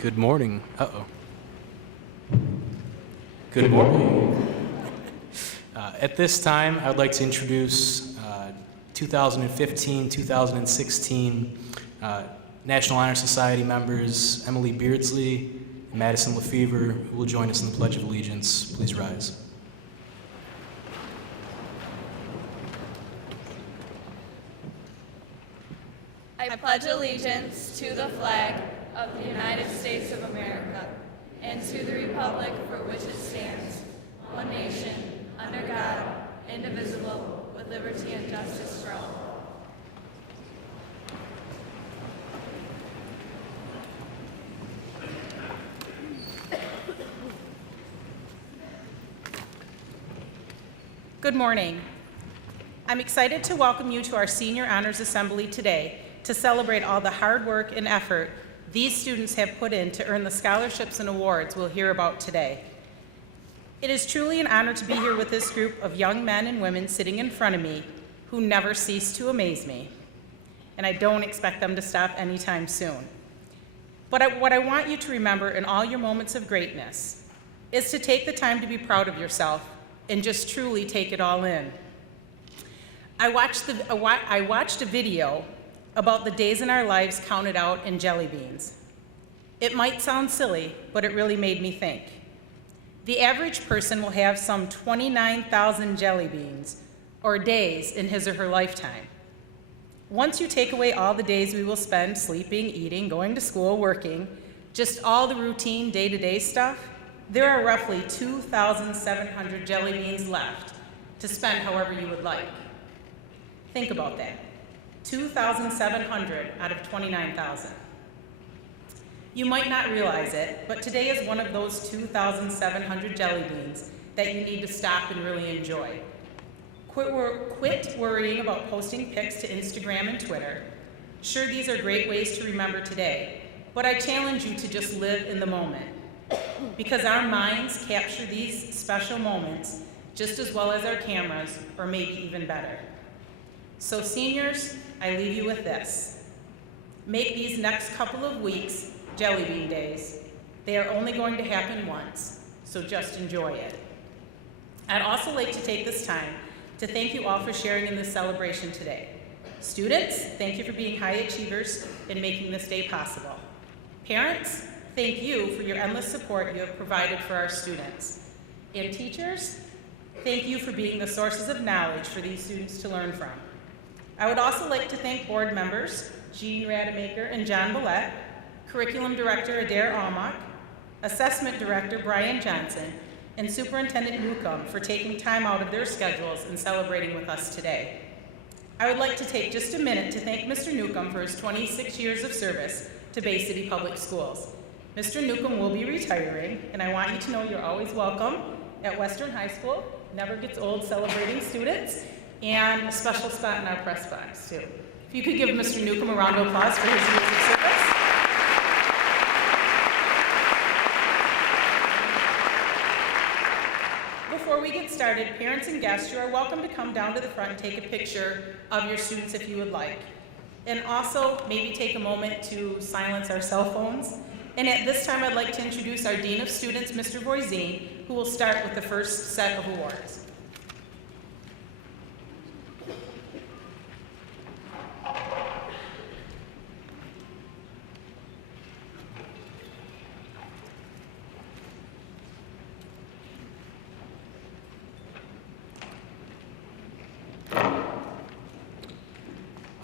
Good morning. Uh-oh. Good morning. At this time, I'd like to introduce 2015-2016 National Honor Society members Emily Beardsley and Madison Lefevre, who will join us in the Pledge of Allegiance. Please rise. I pledge allegiance to the flag of the United States of America and to the republic for which it stands, one nation, under God, indivisible, with liberty and justice for all. Good morning. I'm excited to welcome you to our Senior Honors Assembly today to celebrate all the hard work and effort these students have put in to earn the scholarships and awards we'll hear about today. It is truly an honor to be here with this group of young men and women sitting in front of me who never cease to amaze me, and I don't expect them to stop anytime soon. But what I want you to remember in all your moments of greatness is to take the time to be proud of yourself and just truly take it all in. I watched a video about the days in our lives counted out in jelly beans. It might sound silly, but it really made me think. The average person will have some 29,000 jelly beans, or days, in his or her lifetime. Once you take away all the days we will spend sleeping, eating, going to school, working, just all the routine day-to-day stuff, there are roughly 2,700 jelly beans left to spend however you would like. Think about that. 2,700 out of 29,000. You might not realize it, but today is one of those 2,700 jelly beans that you need to stop and really enjoy. Quit worrying about posting pics to Instagram and Twitter. Sure, these are great ways to remember today, but I challenge you to just live in the moment, because our minds capture these special moments just as well as our cameras, or maybe even better. So seniors, I leave you with this. Make these next couple of weeks jelly bean days. They are only going to happen once, so just enjoy it. I'd also like to take this time to thank you all for sharing in this celebration today. Students, thank you for being high achievers and making this day possible. Parents, thank you for your endless support you have provided for our students. And teachers, thank you for being the sources of knowledge for these students to learn from. I would also like to thank board members, Jean Rademacher and John Billette, Curriculum Director Adair Almach, Assessment Director Brian Johnson, and Superintendent Newcomb for taking time out of their schedules and celebrating with us today. I would like to take just a minute to thank Mr. Newcomb for his 26 years of service to Bay City Public Schools. Mr. Newcomb will be retiring, and I want you to know you're always welcome at Western High School. Never gets old celebrating students, and a special spot in our press box, too. If you could give Mr. Newcomb a round of applause for his years of service. Before we get started, parents and guests, you are welcome to come down to the front and take a picture of your students if you would like. And also, maybe take a moment to silence our cell phones. And at this time, I'd like to introduce our Dean of Students, Mr. Voisin, who will start with the first set of awards.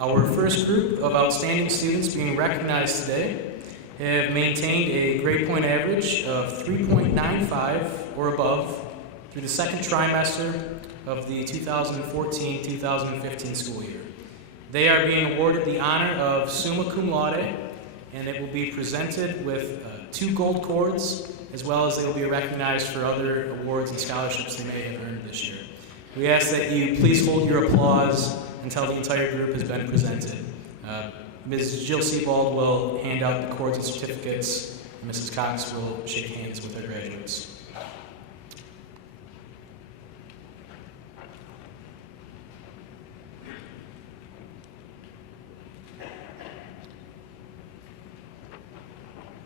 Our first group of outstanding students being recognized today have maintained a grade point average of 3.95 or above through the second trimester of the 2014-2015 school year. They are being awarded the honor of summa cum laude, and it will be presented with 2 gold cords, as well as they will be recognized for other awards and scholarships they may have earned this year. We ask that you please hold your applause until the entire group has been presented. Ms. Jill Sebald will hand out the cords and certificates, and Mrs. Cox will shake hands with our graduates.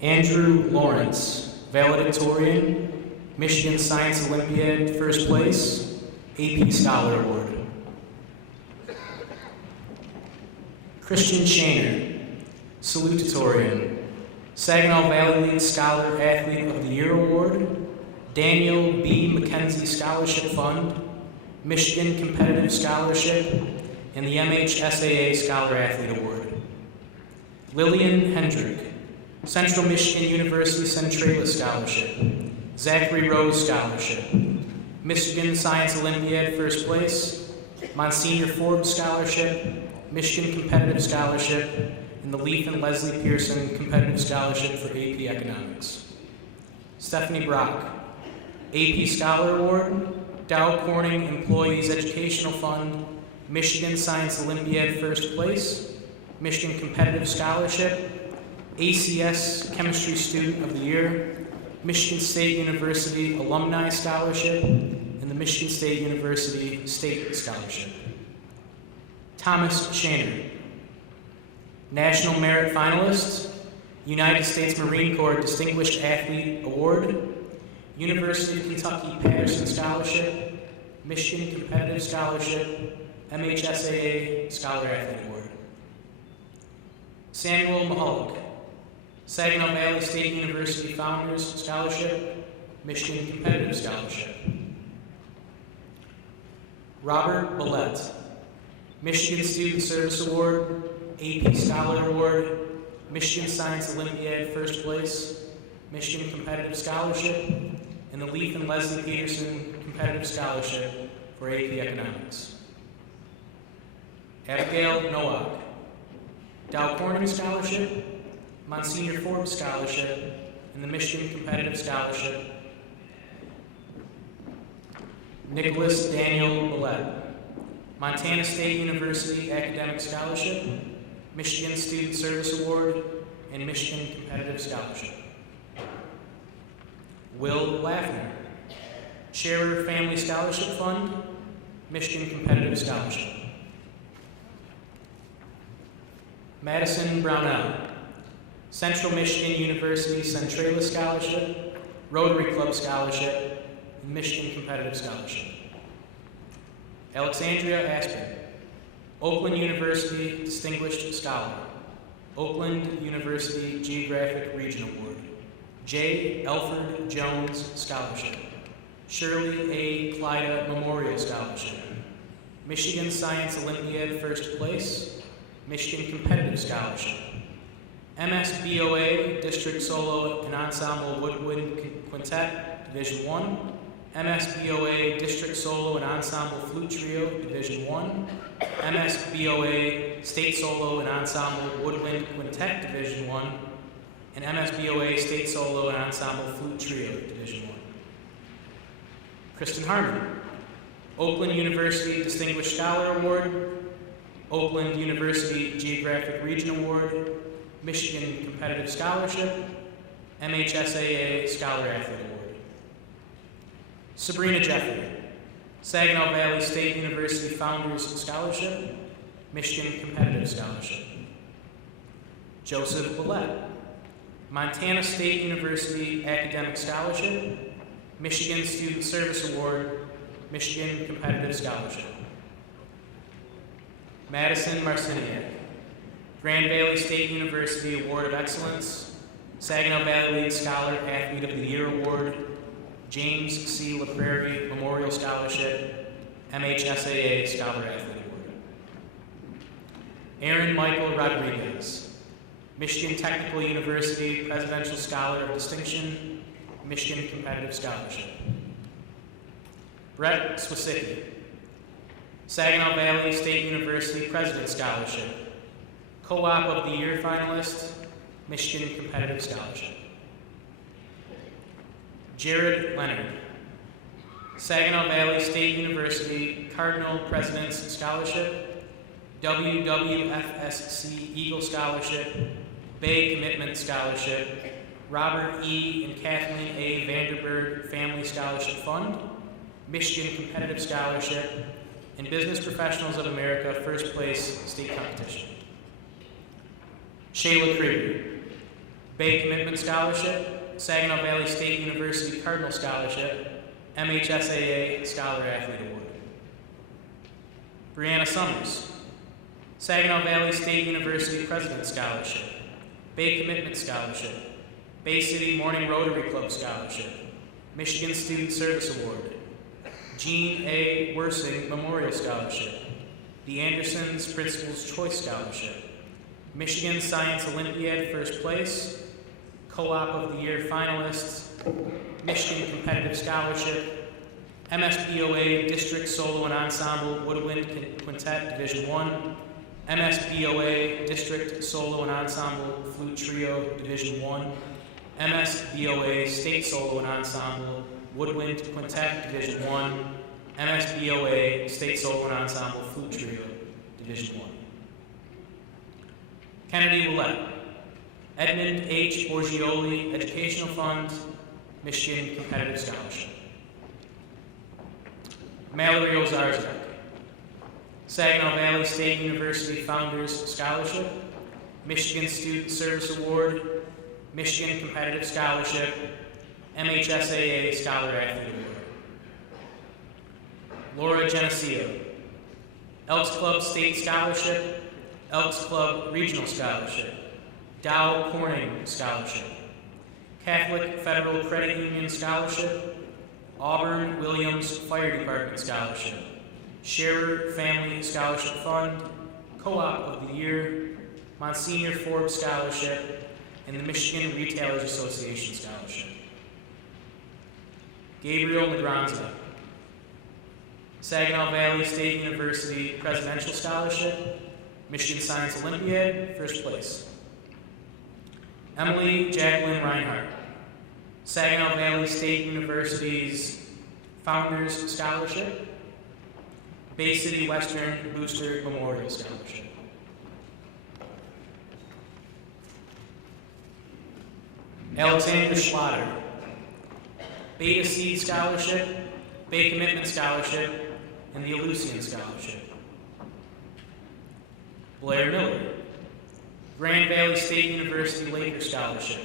Andrew Lawrence, valedictorian, Michigan Science Olympiad, first place, AP Scholar Award. Christian Shaner, salutatorian, Saginaw Valley League Scholar Athlete of the Year Award, Daniel B. McKenzie Scholarship Fund, Michigan Competitive Scholarship, and the MHSAA Scholar Athlete Award. Lillian Hendrick, Central Michigan University Centralia Scholarship, Zachary Rose Scholarship, Michigan Science Olympiad first place, Monsignor Forbes Scholarship, Michigan Competitive Scholarship, and the Leif and Leslie Pearson Competitive Scholarship for AP Economics. Stephanie Brock, AP Scholar Award, Dow Corning Employees Educational Fund, Michigan Science Olympiad first place, Michigan Competitive Scholarship, ACS Chemistry Student of the Year, Michigan State University Alumni Scholarship, and the Michigan State University State Scholarship. Thomas Shaner, National Merit Finalist, United States Marine Corps Distinguished Athlete Award, University of Kentucky Patterson Scholarship, Michigan Competitive Scholarship, MHSAA Scholar Athlete Award. Samuel Mahalik, Saginaw Valley State University Founders Scholarship, Michigan Competitive Scholarship. Robert Billette, Michigan Student Service Award, AP Scholar Award, Michigan Science Olympiad first place, Michigan Competitive Scholarship, and the Leif and Leslie Peterson Competitive Scholarship for AP Economics. Abigail Nowak, Dow Corning Scholarship, Monsignor Forbes Scholarship, and the Michigan Competitive Scholarship. Nicholas Daniel Millett, Montana State University Academic Scholarship, Michigan Student Service Award, and Michigan Competitive Scholarship. Will Laffner, Scherer Family Scholarship Fund, Michigan Competitive Scholarship. Madison Brownell, Central Michigan University Centralia Scholarship, Rotary Club Scholarship, and Michigan Competitive Scholarship. Alexandria Aspen, Oakland University Distinguished Scholar, Oakland University Geographic Region Award, J. Alfred Jones Scholarship, Shirley A. Clyda Memorial Scholarship, Michigan Science Olympiad first place, Michigan Competitive Scholarship, MSBOA District Solo and Ensemble Woodwind Quintet, Division I, MSBOA District Solo and Ensemble Flute Trio, Division I, MSBOA State Solo and Ensemble Woodwind Quintet, Division I, and MSBOA State Solo and Ensemble Flute Trio, Division I. Kristen Harmon, Oakland University Distinguished Scholar Award, Oakland University Geographic Region Award, Michigan Competitive Scholarship, MHSAA Scholar Athlete Award. Sabrina Jeffrey, Saginaw Valley State University Founders Scholarship, Michigan Competitive Scholarship. Joseph Billette, Montana State University Academic Scholarship, Michigan Student Service Award, Michigan Competitive Scholarship. Madison Marciniak, Grand Valley State University Award of Excellence, Saginaw Valley League Scholar Athlete of the Year Award, James C. LaPrairie Memorial Scholarship, MHSAA Scholar Athlete Award. Aaron Michael Rodriguez, Michigan Technical University Presidential Scholar of Distinction, Michigan Competitive Scholarship. Brett Swisicki, Saginaw Valley State University President Scholarship, Co-op of the Year finalist, Michigan Competitive Scholarship. Jared Leonard, Saginaw Valley State University Cardinal President's Scholarship, WWFSC Eagle Scholarship, Bay Commitment Scholarship, Robert E. and Kathleen A. Vanderberg Family Scholarship Fund, Michigan Competitive Scholarship, and Business Professionals of America First Place State Competition. Shayla Krieger, Bay Commitment Scholarship, Saginaw Valley State University Cardinal Scholarship, MHSAA Scholar Athlete Award. Brianna Summers, Saginaw Valley State University President Scholarship, Bay Commitment Scholarship, Bay City Morning Rotary Club Scholarship, Michigan Student Service Award, Jean A. Wersing Memorial Scholarship, the Andersons Principal's Choice Scholarship, Michigan Science Olympiad First Place, Co-op of the Year finalists, Michigan Competitive Scholarship, MSBOA District Solo and Ensemble Woodwind Quintet Division I, MSBOA District Solo and Ensemble Flute Trio Division I, MSBOA State Solo and Ensemble Woodwind Quintet Division I, MSBOA State Solo and Ensemble Flute Trio Division I. Kennedy Willett, Edmund H. Borgioli Educational Fund, Michigan Competitive Scholarship. Mallory Ozarzak, Saginaw Valley State University Founders Scholarship, Michigan Student Service Award, Michigan Competitive Scholarship, MHSAA Scholar Athlete Award. Laura Geneseo, Elks Club State Scholarship, Elks Club Regional Scholarship, Dow Corning Scholarship, Catholic Federal Credit Union Scholarship, Auburn Williams Fire Department Scholarship, Scherer Family Scholarship Fund, Co-op of the Year, Monsignor Forbes Scholarship, and the Michigan Retailers Association Scholarship. Gabriel Negranza, Saginaw Valley State University Presidential Scholarship, Michigan Science Olympiad, First Place. Emily Jacqueline Reinhardt, Saginaw Valley State University's Founders Scholarship, Bay City Western Booster Memorial Scholarship. Alexander Schlatter, Beta Seed Scholarship, Bay Commitment Scholarship, and the Aleutian Scholarship. Blair Miller, Grand Valley State University Laker Scholarship.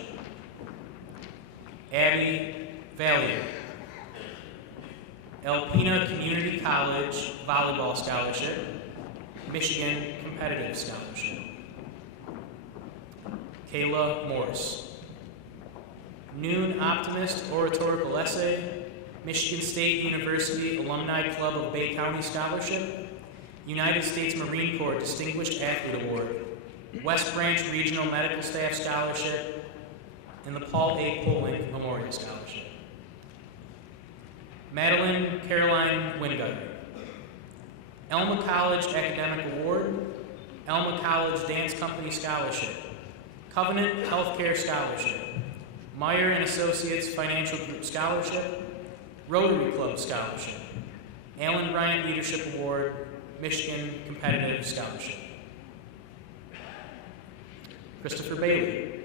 Abby Valier, Alpena Community College Volleyball Scholarship, Michigan Competitive Scholarship. Kayla Morse, Noon Optimist Oratorical Essay, Michigan State University Alumni Club of Bay County Scholarship, United States Marine Corps Distinguished Athlete Award, West Branch Regional Medical Staff Scholarship, and the Paul A. Polink Memorial Scholarship. Madeline Caroline Wingard, Elma College Academic Award, Elma College Dance Company Scholarship, Covenant Healthcare Scholarship, Meyer and Associates Financial Group Scholarship, Rotary Club Scholarship, Allen Bryant Leadership Award, Michigan Competitive Scholarship. Christopher Bailey,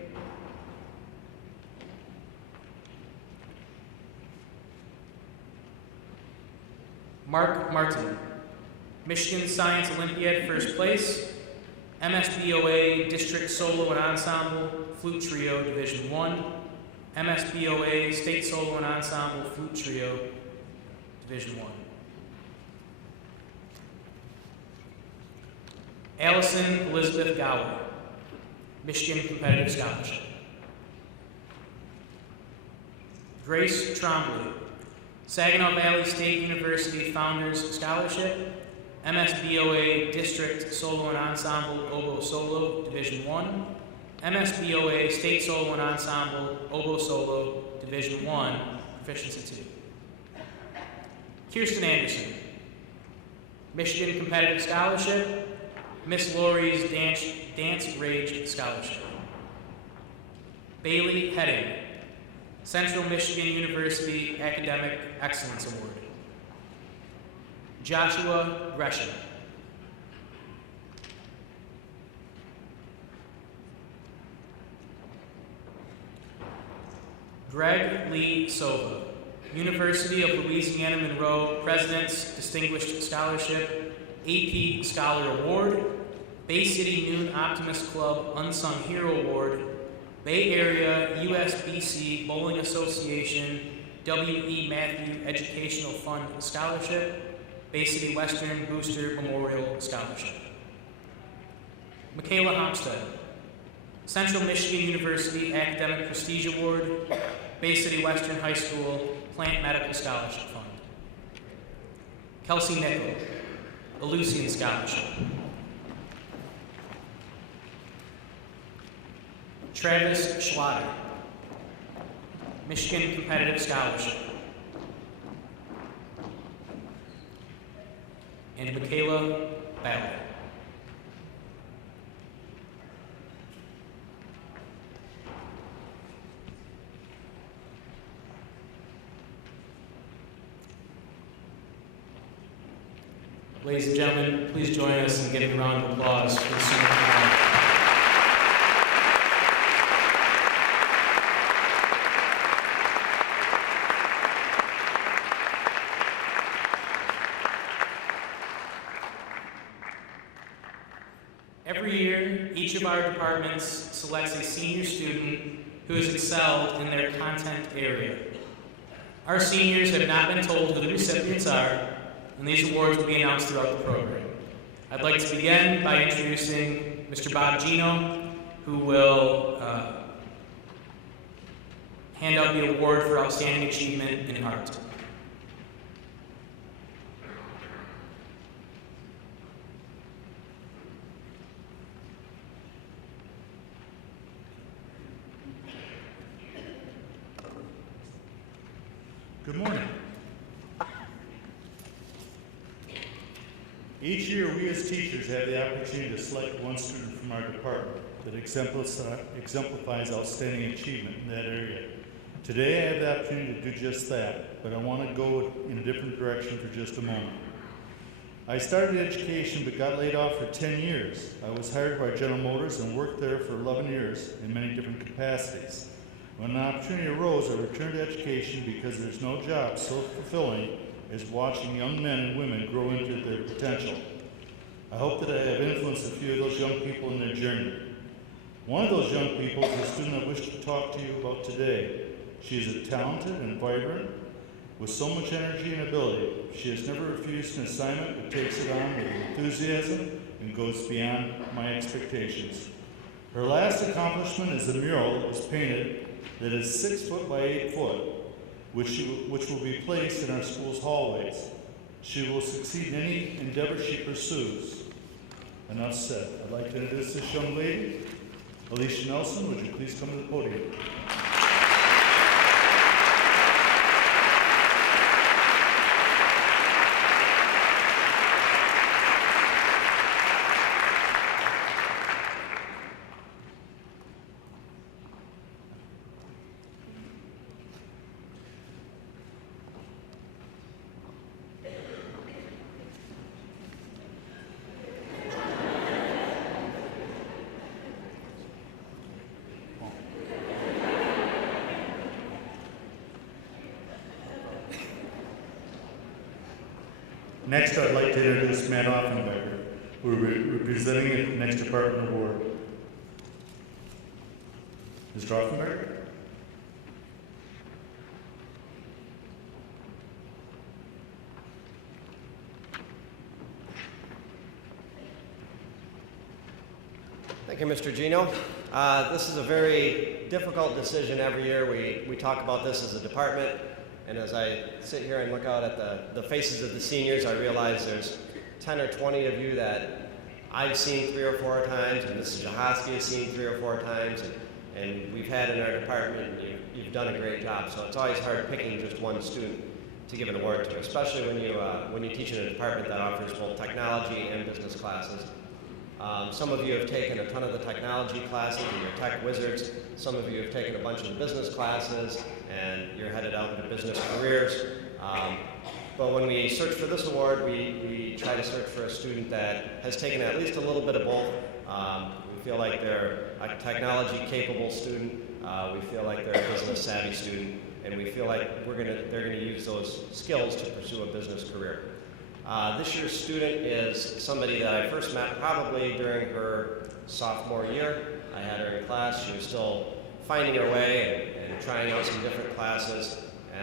Mark Martin, Michigan Science Olympiad First Place, MSBOA District Solo and Ensemble Flute Trio Division I, MSBOA State Solo and Ensemble Flute Trio Division I. Allison Elizabeth Gower, Michigan Competitive Scholarship. Grace Trombley, Saginaw Valley State University Founders Scholarship, MSBOA District Solo and Ensemble Oboe Solo Division I, MSBOA State Solo and Ensemble Oboe Solo Division I, Proficiency 2. Kirsten Anderson, Michigan Competitive Scholarship, Miss Laurie's Dance Rage Scholarship. Bailey Heading, Central Michigan University Academic Excellence Award. Joshua Gresham, Greg Lee Sova, University of Louisiana Monroe President's Distinguished Scholarship, AP Scholar Award, Bay City Noon Optimist Club Unsung Hero Award, Bay Area USBC Bowling Association W.E. Matthew Educational Fund Scholarship, Bay City Western Booster Memorial Scholarship. Michaela Homstead, Central Michigan University Academic Prestige Award, Bay City Western High School Plant Medical Scholarship Fund. Kelsey Nickel, Aleutian Scholarship. Travis Schlatter, Michigan Competitive Scholarship. And Michaela Ballard. Ladies and gentlemen, please join us in giving a round of applause for the summa cum laude. Every year, each of our departments selects a senior student who has excelled in their content area. Our seniors have not been told who the recipients are, and these awards will be announced throughout the program. I'd like to begin by introducing Mr. Bob Gino, who will hand out the award for Outstanding Achievement in Art. Good morning. Each year, we as teachers have the opportunity to select one student from our department that exemplifies outstanding achievement in that area. Today, I have the opportunity to do just that, but I want to go in a different direction for just a moment. I started education but got laid off for 10 years. I was hired by General Motors and worked there for 11 years in many different capacities. When an opportunity arose, I returned to education because there's no job so fulfilling as watching young men and women grow into their potential. I hope that I have influenced a few of those young people in their journey. One of those young people is the student I wish to talk to you about today. She is talented and vibrant, with so much energy and ability. She has never refused an assignment, but takes it on with enthusiasm and goes beyond my expectations. Her last accomplishment is a mural that was painted that is 6 foot by 8 foot, which will be placed in our school's hallways. She will succeed in any endeavor she pursues. Enough said. I'd like to introduce this young lady, Alicia Nelson. Would you please come to the podium? Next, I'd like to introduce Matt Offenbecker, who will be presenting the next department award. Mr. Offenbecker? Thank you, Mr. Gino. This is a very difficult decision every year. We talk about this as a department. And as I sit here and look out at the faces of the seniors, I realize there's 10 or 20 of you that I've seen 3 or 4 times, and Mrs. Jahosky has seen 3 or 4 times, and we've had in our department, and you've done a great job. So it's always hard picking just one student to give an award to, especially when you teach in a department that offers both technology and business classes. Some of you have taken a ton of the technology classes and you're tech wizards. Some of you have taken a bunch of the business classes and you're headed out into business careers. But when we search for this award, we try to search for a student that has taken at least a little bit of both. We feel like they're a technology capable student. We feel like they're a business savvy student. And we feel like they're gonna use those skills to pursue a business career. This year's student is somebody that I first met probably during her sophomore year. I had her in class. She was still finding her way and trying out some different classes.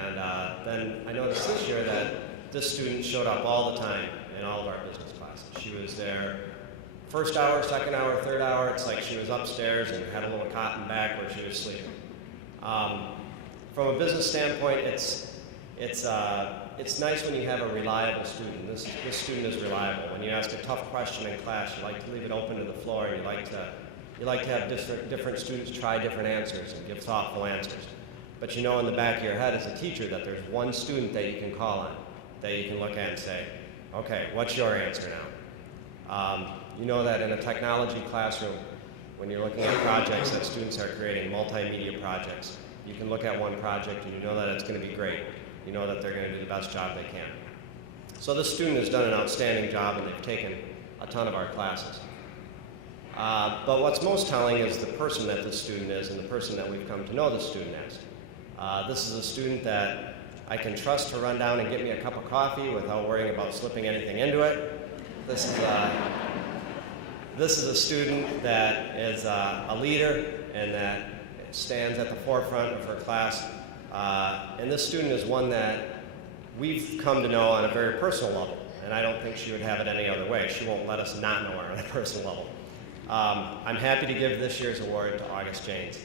And then I noticed this year that this student showed up all the time in all of our business classes. She was there first hour, second hour, third hour. It's like she was upstairs and had a little cot in the back where she was sleeping. From a business standpoint, it's nice when you have a reliable student. This student is reliable. When you ask a tough question in class, you like to leave it open to the floor, and you like to have different students try different answers and give thoughtful answers. But you know in the back of your head as a teacher that there's one student that you can call on, that you can look at and say, okay, what's your answer now? You know that in a technology classroom, when you're looking at projects that students are creating, multimedia projects, you can look at one project and you know that it's going to be great. You know that they're going to do the best job they can. So this student has done an outstanding job and they've taken a ton of our classes. But what's most telling is the person that this student is and the person that we've come to know this student as. This is a student that I can trust to run down and get me a cup of coffee without worrying about slipping anything into it. This is a student that is a leader and that stands at the forefront of her class. And this student is one that we've come to know on a very personal level, and I don't think she would have it any other way. She won't let us not know her on a personal level. I'm happy to give this year's award to August Janes.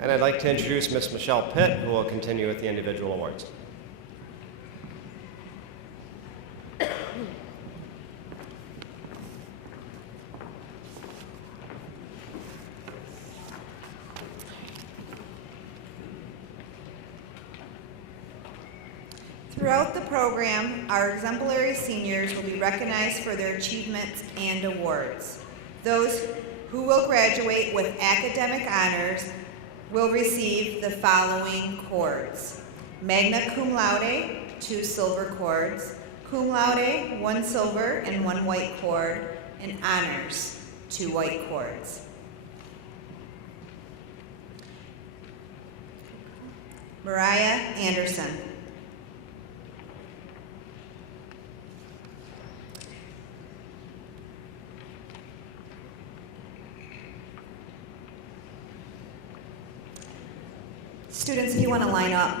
And I'd like to introduce Miss Michelle Pitt, who will continue with the individual awards. Throughout the program, our exemplary seniors will be recognized for their achievements and awards. Those who will graduate with academic honors will receive the following cords: magna cum laude, 2 silver cords; cum laude, 1 silver and 1 white cord; and honors, 2 white cords. Mariah Anderson. Students, if you want to line up,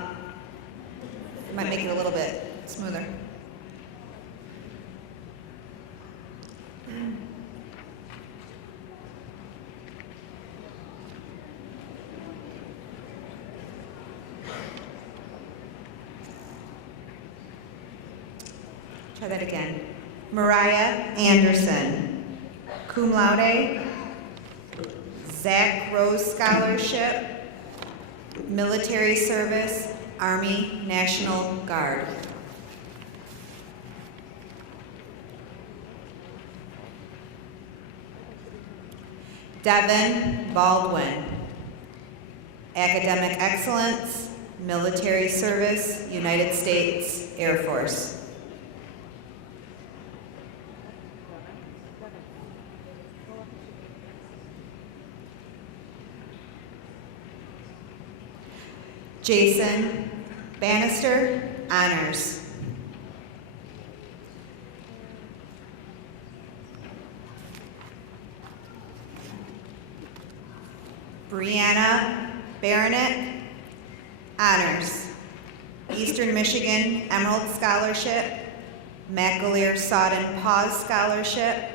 it might make it a little bit smoother. Try that again. Mariah Anderson, cum laude, Zach Rose Scholarship, military service, Army National Guard. Devin Baldwin, academic excellence, military service, United States Air Force. Jason Bannister, honors. Brianna Baronet, honors. Eastern Michigan Emerald Scholarship, McAleer Sodden Pause Scholarship,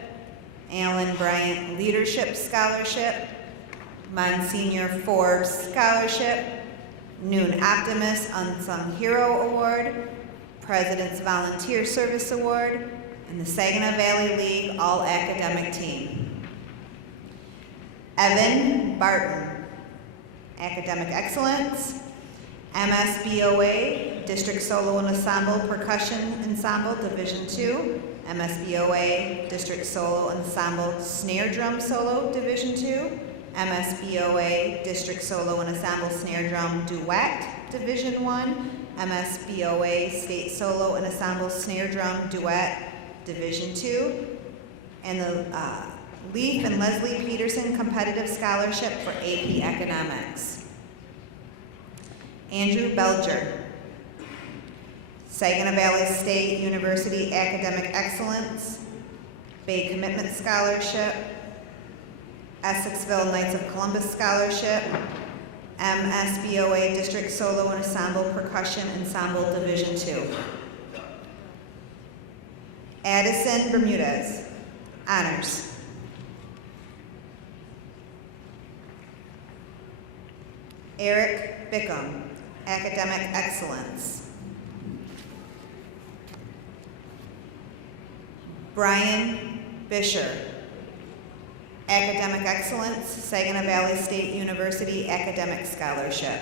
Alan Bryant Leadership Scholarship, Monsignor Forbes Scholarship, Noon Optimist Unsung Hero Award, President's Volunteer Service Award, and the Saginaw Valley League All Academic Team. Evan Barton, Academic Excellence, MSBOA, District Solo and Ensemble Percussion Ensemble, Division 2. MSBOA, District Solo Ensemble Snare Drum Solo, Division 2. MSBOA, District Solo and Ensemble Snare Drum Duet, Division 1. MSBOA, State Solo and Ensemble Snare Drum Duet, Division 2. And the Leif and Leslie Peterson Competitive Scholarship for AP Economics. Andrew Belger, Saginaw Valley State University Academic Excellence, Bay Commitment Scholarship, Essexville Knights of Columbus Scholarship, MSBOA District Solo and Ensemble Percussion Ensemble Division 2. Addison Bermudez, Honors. Eric Bickham, Academic Excellence. Brian Bisher, Academic Excellence, Saginaw Valley State University Academic Scholarship.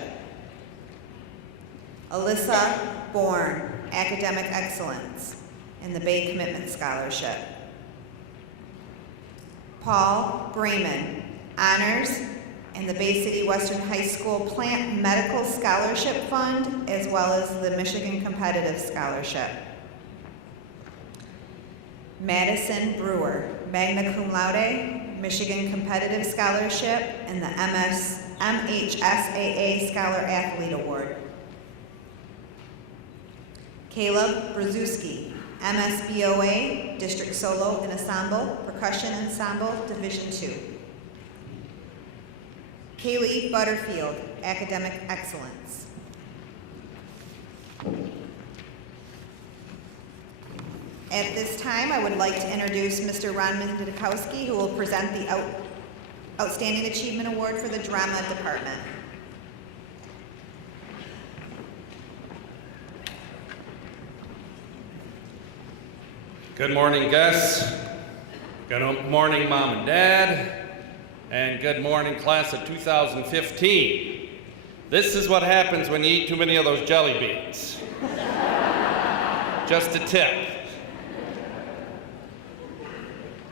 Alyssa Bourne, Academic Excellence, in the Bay Commitment Scholarship. Paul Brayman, Honors, in the Bay City Western High School Plant Medical Scholarship Fund, as well as the Michigan Competitive Scholarship. Madison Brewer, magna cum laude, Michigan Competitive Scholarship, and the MHSAA Scholar Athlete Award. Caleb Brzezinski, MSBOA, District Solo and Ensemble, Percussion Ensemble, Division 2. Kaylee Butterfield, Academic Excellence. At this time, I would like to introduce Mr. Ron Mendikowski, who will present the Outstanding Achievement Award for the Drama Department. Good morning, guests. Good morning, Mom and Dad. And good morning, class of 2015. This is what happens when you eat too many of those jelly beans. Just a tip.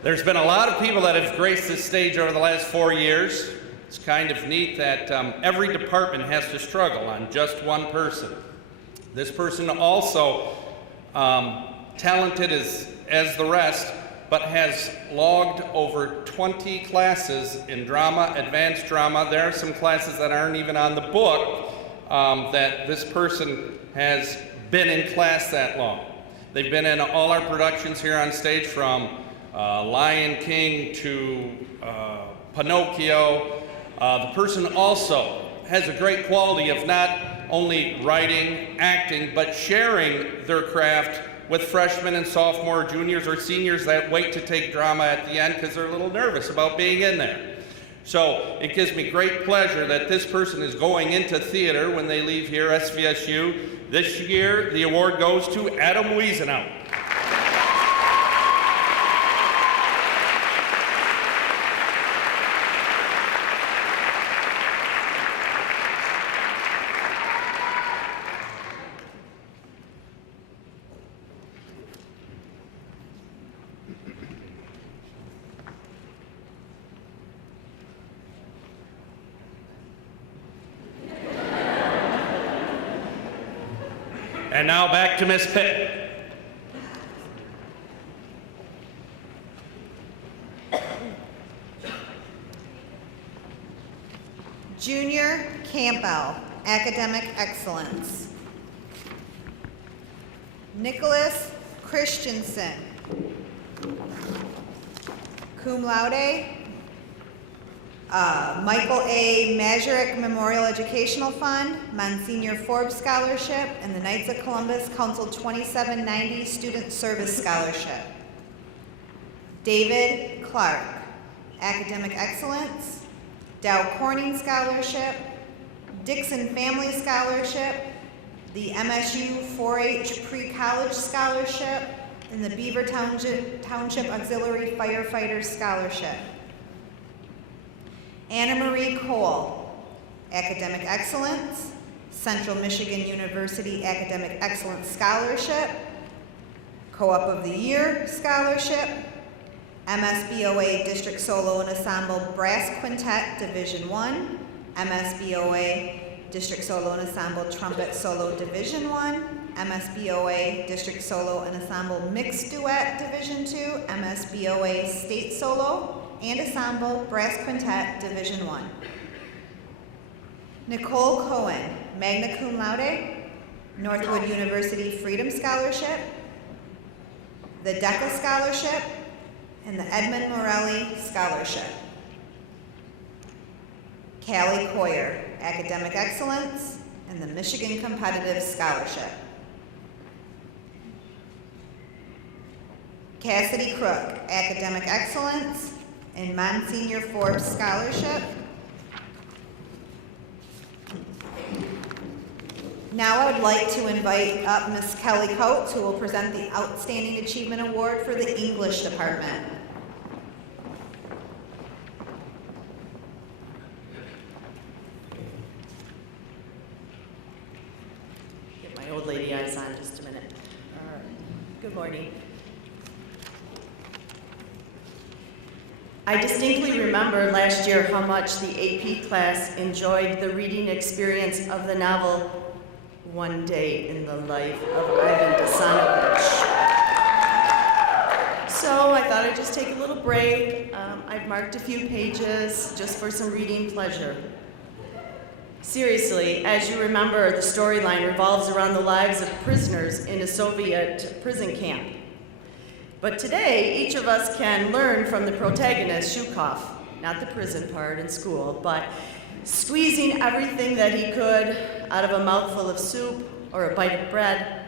There's been a lot of people that have graced this stage over the last 4 years. It's kind of neat that every department has to struggle on just one person. This person also talented as the rest, but has logged over 20 classes in drama, advanced drama. There are some classes that aren't even on the book that this person has been in class that long. They've been in all our productions here on stage, from Lion King to Pinocchio. The person also has a great quality of not only writing, acting, but sharing their craft with freshmen and sophomore, juniors, or seniors that wait to take drama at the end because they're a little nervous about being in there. So it gives me great pleasure that this person is going into theater when they leave here, SVSU. This year, the award goes to Adam Wiesenau. And now back to Miss Pitt. Junior Campbell, Academic Excellence. Nicholas Christensen, cum laude. Michael A. Mazurek Memorial Educational Fund, Monsignor Forbes Scholarship, and the Knights of Columbus Council 2790 Student Service Scholarship. David Clark, Academic Excellence. Dow Corning Scholarship, Dixon Family Scholarship, the MSU 4-H Pre-College Scholarship, and the Beaver Township Auxiliary Firefighters Scholarship. Anna Marie Cole, Academic Excellence, Central Michigan University Academic Excellence Scholarship, Co-op of the Year Scholarship, MSBOA District Solo and Ensemble Brass Quintet Division I, MSBOA District Solo and Ensemble Trumpet Solo Division I, MSBOA District Solo and Ensemble Mixed Duet Division II, MSBOA State Solo and Ensemble Brass Quintet Division I. Nicole Cohen, magna cum laude, Northwood University Freedom Scholarship, the DECA Scholarship, and the Edmund Morelli Scholarship. Callie Coyer, Academic Excellence, and the Michigan Competitive Scholarship. Cassidy Crook, Academic Excellence, and Monsignor Forbes Scholarship. Now I would like to invite up Ms. Kelly Coates, who will present the Outstanding Achievement Award for the English Department. Get my old lady eyes on just a minute. All right. Good morning. I distinctly remember last year how much the AP class enjoyed the reading experience of the novel One Day in the Life of Ivan Desanovich. So I thought I'd just take a little break. I've marked a few pages just for some reading pleasure. Seriously, as you remember, the storyline revolves around the lives of prisoners in a Soviet prison camp. But today, each of us can learn from the protagonist, Zhukov, not the prison part in school, but squeezing everything that he could out of a mouthful of soup or a bite of bread,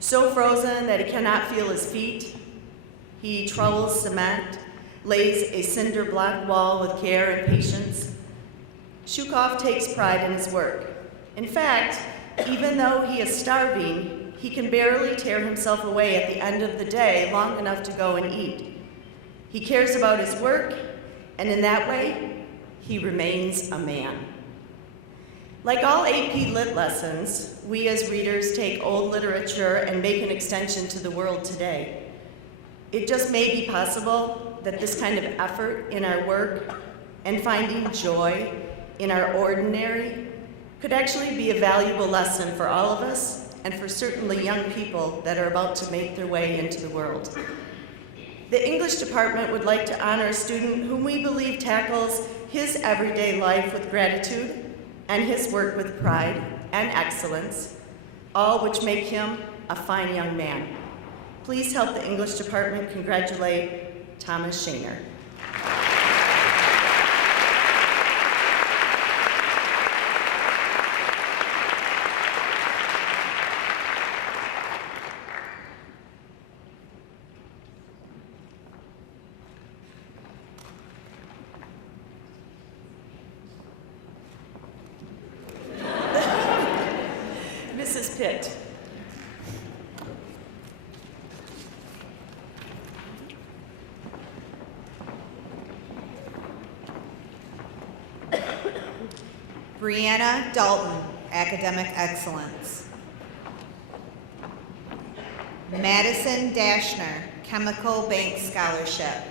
so frozen that he cannot feel his feet. He trowels cement, lays a cinder block wall with care and patience. Zhukov takes pride in his work. In fact, even though he is starving, he can barely tear himself away at the end of the day long enough to go and eat. He cares about his work, and in that way, he remains a man. Like all AP Lit lessons, we as readers take old literature and make an extension to the world today. It just may be possible that this kind of effort in our work and finding joy in our ordinary could actually be a valuable lesson for all of us and for certainly young people that are about to make their way into the world. The English department would like to honor a student whom we believe tackles his everyday life with gratitude and his work with pride and excellence, all which make him a fine young man. Please help the English department congratulate Thomas Shaner. Mrs. Pitt. Brianna Dalton, Academic Excellence. Madison Dashner, Chemical Bank Scholarship.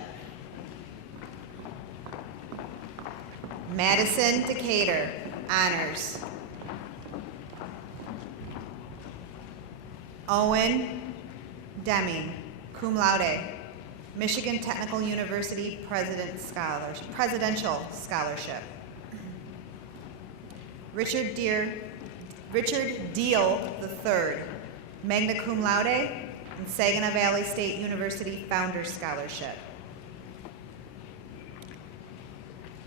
Madison Decatur, Honors. Owen Deming, cum laude, Michigan Technical University Presidential Scholarship. Richard Deal III, magna cum laude, and Saginaw Valley State University Founders Scholarship.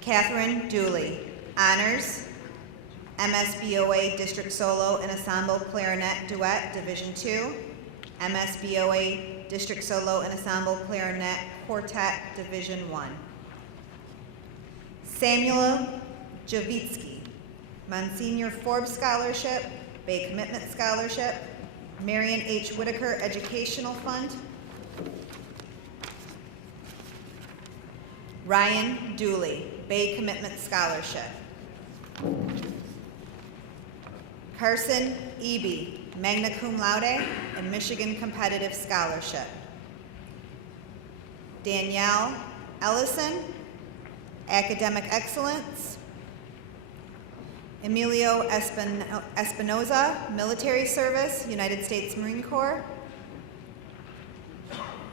Catherine Dooley, Honors, MSBOA District Solo and Ensemble Clarinet Duet, Division II, MSBOA District Solo and Ensemble Clarinet Quartet, Division I. Samuel Javitsky, Monsignor Forbes Scholarship, Bay Commitment Scholarship, Marion H. Whitaker Educational Fund. Ryan Dooley, Bay Commitment Scholarship. Carson Eby, magna cum laude and Michigan Competitive Scholarship. Danielle Ellison, academic excellence. Emilio Espinoza, military service, United States Marine Corps.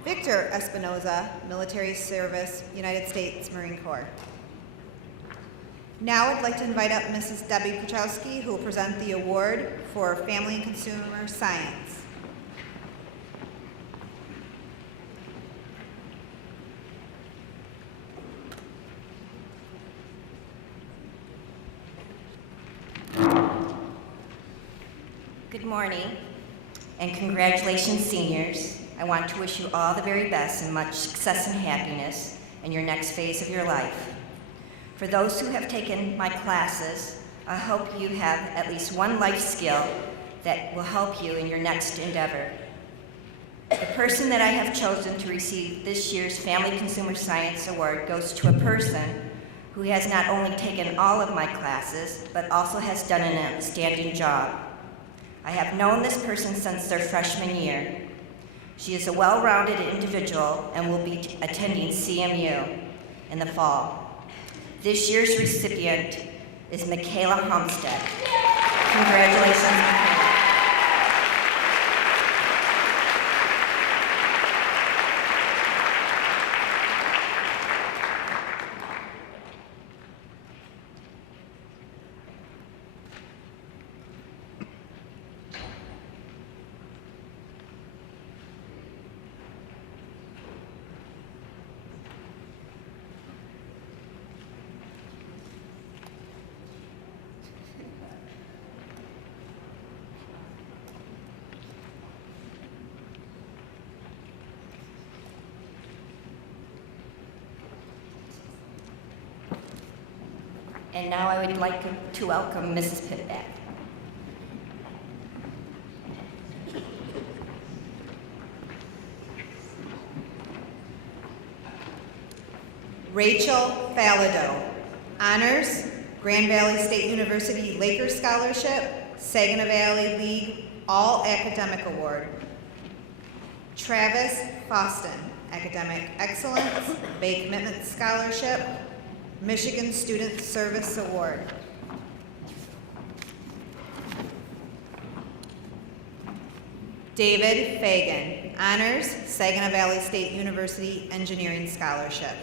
Victor Espinoza, military service, United States Marine Corps. Now I'd like to invite up Mrs. Debbie Kuchowski, who will present the award for Family and Consumer Science. Good morning, and congratulations, seniors. I want to wish you all the very best and much success and happiness in your next phase of your life. For those who have taken my classes, I hope you have at least one life skill that will help you in your next endeavor. The person that I have chosen to receive this year's Family Consumer Science Award goes to a person who has not only taken all of my classes, but also has done an outstanding job. I have known this person since their freshman year. She is a well-rounded individual and will be attending CMU in the fall. This year's recipient is Michaela Homstead. Congratulations, Michaela. And now I would like to welcome Mrs. Pitt back. Rachel Falado, honors, Grand Valley State University Lakers Scholarship, Saginaw Valley League All Academic Award. Travis Foston, academic excellence, Bay Commitment Scholarship, Michigan Student Service Award. David Fagan, honors, Saginaw Valley State University Engineering Scholarship.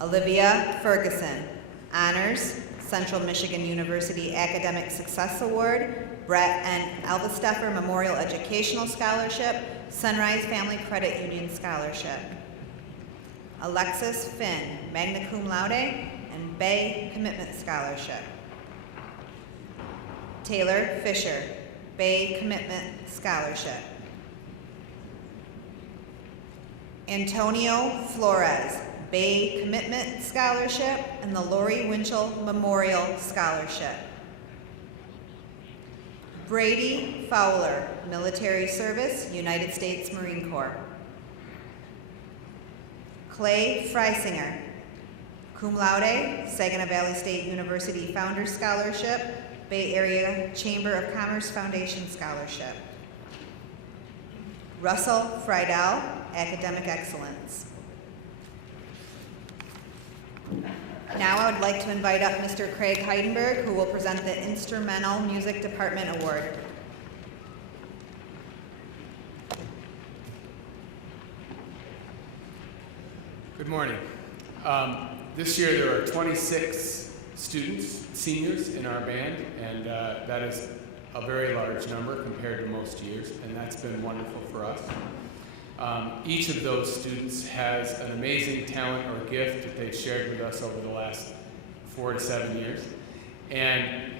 Olivia Ferguson, honors, Central Michigan University Academic Success Award, Brett and Alva Steffer Memorial Educational Scholarship, Sunrise Family Credit Union Scholarship. Alexis Finn, magna cum laude and Bay Commitment Scholarship. Taylor Fisher, Bay Commitment Scholarship. Antonio Flores, Bay Commitment Scholarship and the Lori Winchell Memorial Scholarship. Brady Fowler, military service, United States Marine Corps. Clay Freisinger, cum laude, Saginaw Valley State University Founders Scholarship, Bay Area Chamber of Commerce Foundation Scholarship. Russell Friedel, academic excellence. Now I would like to invite up Mr. Craig Heidenberg, who will present the Instrumental Music Department Award. Good morning. This year there are 26 students, seniors in our band, and that is a very large number compared to most years, and that's been wonderful for us. Each of those students has an amazing talent or gift that they've shared with us over the last 4 to 7 years. And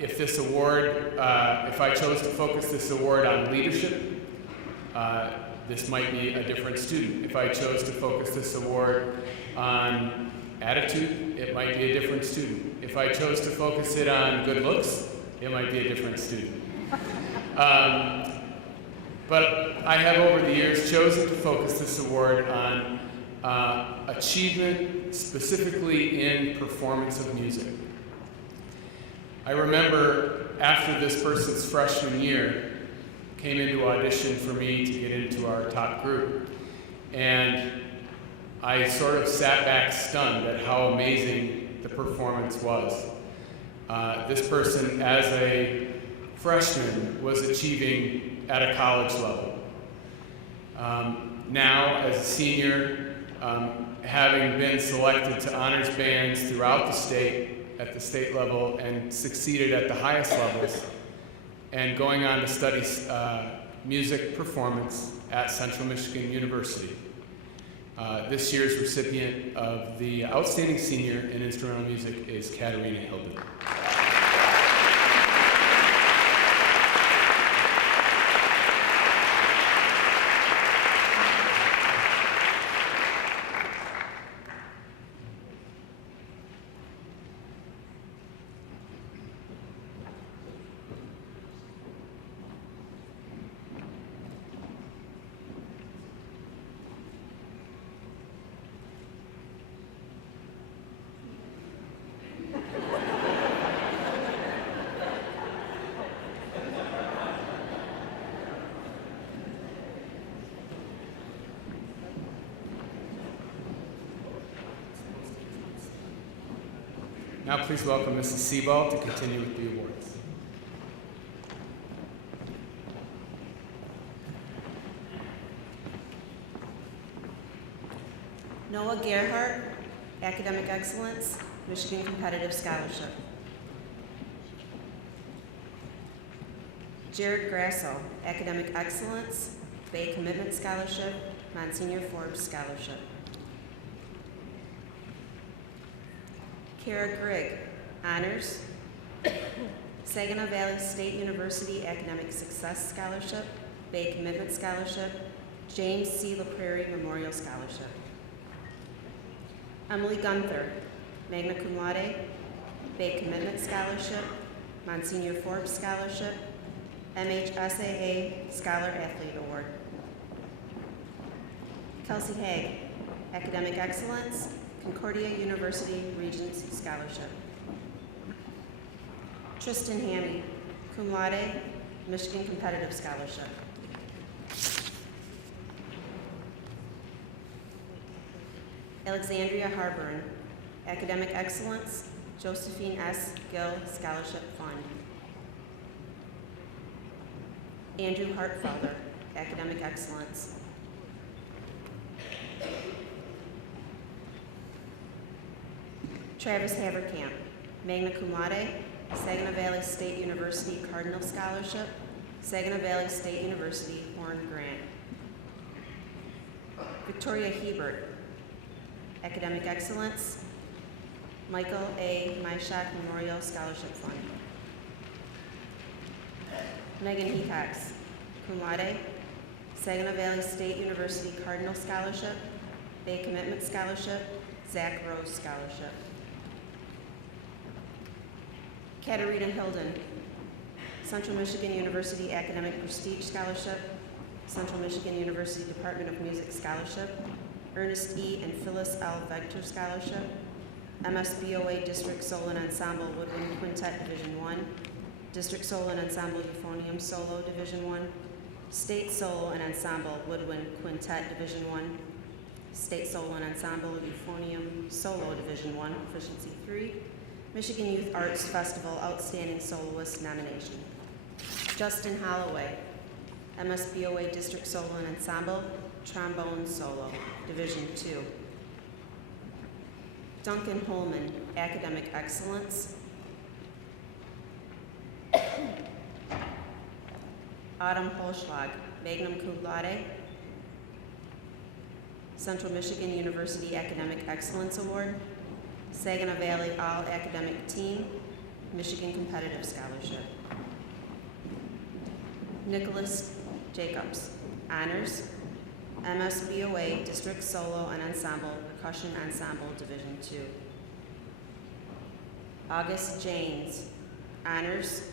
if this award, if I chose to focus this award on leadership, this might be a different student. If I chose to focus this award on attitude, it might be a different student. If I chose to focus it on good looks, it might be a different student. But I have over the years chosen to focus this award on achievement specifically in performance of music. I remember after this person's freshman year, came into audition for me to get into our top group. And I sort of sat back stunned at how amazing the performance was. This person, as a freshman, was achieving at a college level. Now, as a senior, having been selected to honors bands throughout the state, at the state level, and succeeded at the highest levels, and going on to study music performance at Central Michigan University. This year's recipient of the Outstanding Senior in Instrumental Music is Katarina Hilden. Now please welcome Mrs. Sebald to continue with the awards. Noah Gerhardt, Academic Excellence, Michigan Competitive Scholarship. Jared Grasso, Academic Excellence, Bay Commitment Scholarship, Monsignor Forbes Scholarship. Kara Grigg, Honors, Saginaw Valley State University Academic Success Scholarship, Bay Commitment Scholarship, James C. LaPrairie Memorial Scholarship. Emily Gunther, magna cum laude, Bay Commitment Scholarship, Monsignor Forbes Scholarship, MHSAA Scholar Athlete Award. Kelsey Haig, Academic Excellence, Concordia University Regents Scholarship. Tristan Hammy, cum laude, Michigan Competitive Scholarship. Alexandria Harburn, Academic Excellence, Josephine S. Gill Scholarship Fund. Andrew Hartfelder, Academic Excellence. Travis Haverkamp, magna cum laude, Saginaw Valley State University Cardinal Scholarship, Saginaw Valley State University Horn Grant. Victoria Hebert, Academic Excellence, Michael A. Myshak Memorial Scholarship Fund. Megan Hecox, cum laude, Saginaw Valley State University Cardinal Scholarship, Bay Commitment Scholarship, Zach Rose Scholarship. Katarina Hilden, Central Michigan University Academic Prestige Scholarship, Central Michigan University Department of Music Scholarship, Ernest E. and Phyllis L. Vector Scholarship, MSBOA District Solo and Ensemble Woodwind Quintet Division I, District Solo and Ensemble Euphonium Solo Division I, State Solo and Ensemble Woodwind Quintet Division I, State Solo and Ensemble Euphonium Solo Division I, Proficiency 3, Michigan Youth Arts Festival Outstanding Soloist nomination. Justin Holloway, MSBOA District Solo and Ensemble, Trombone Solo, Division II. Duncan Holman, Academic Excellence. Autumn Holschlag, magna cum laude, Central Michigan University Academic Excellence Award, Saginaw Valley All Academic Team, Michigan Competitive Scholarship. Nicholas Jacobs, Honors, MSBOA District Solo and Ensemble, Percussion Ensemble, Division II. August Janes, Honors,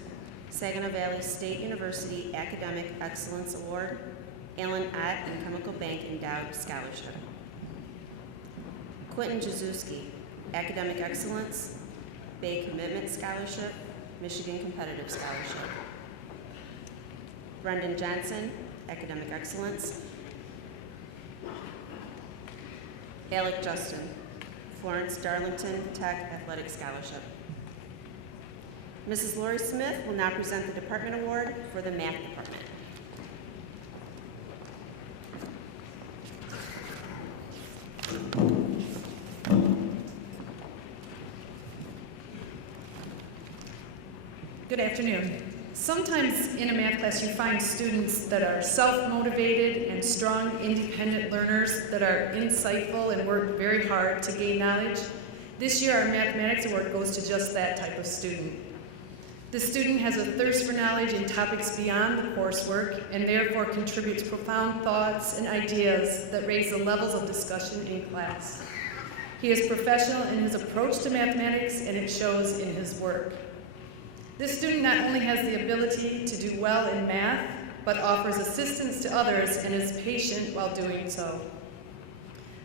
Saginaw Valley State University Academic Excellence Award, Allen Ott and Chemical Bank Endowed Scholarship. Quentin Jazewski, Academic Excellence, Bay Commitment Scholarship, Michigan Competitive Scholarship. Brendan Johnson, Academic Excellence. Alec Justin, Florence Darlington Tech Athletic Scholarship. Mrs. Lori Smith will now present the Department Award for the Math Department. Good afternoon. Sometimes in a math class you find students that are self-motivated and strong, independent learners that are insightful and work very hard to gain knowledge. This year our Mathematics Award goes to just that type of student. The student has a thirst for knowledge in topics beyond the coursework and therefore contributes profound thoughts and ideas that raise the levels of discussion in class. He is professional in his approach to mathematics and it shows in his work. This student not only has the ability to do well in math, but offers assistance to others and is patient while doing so.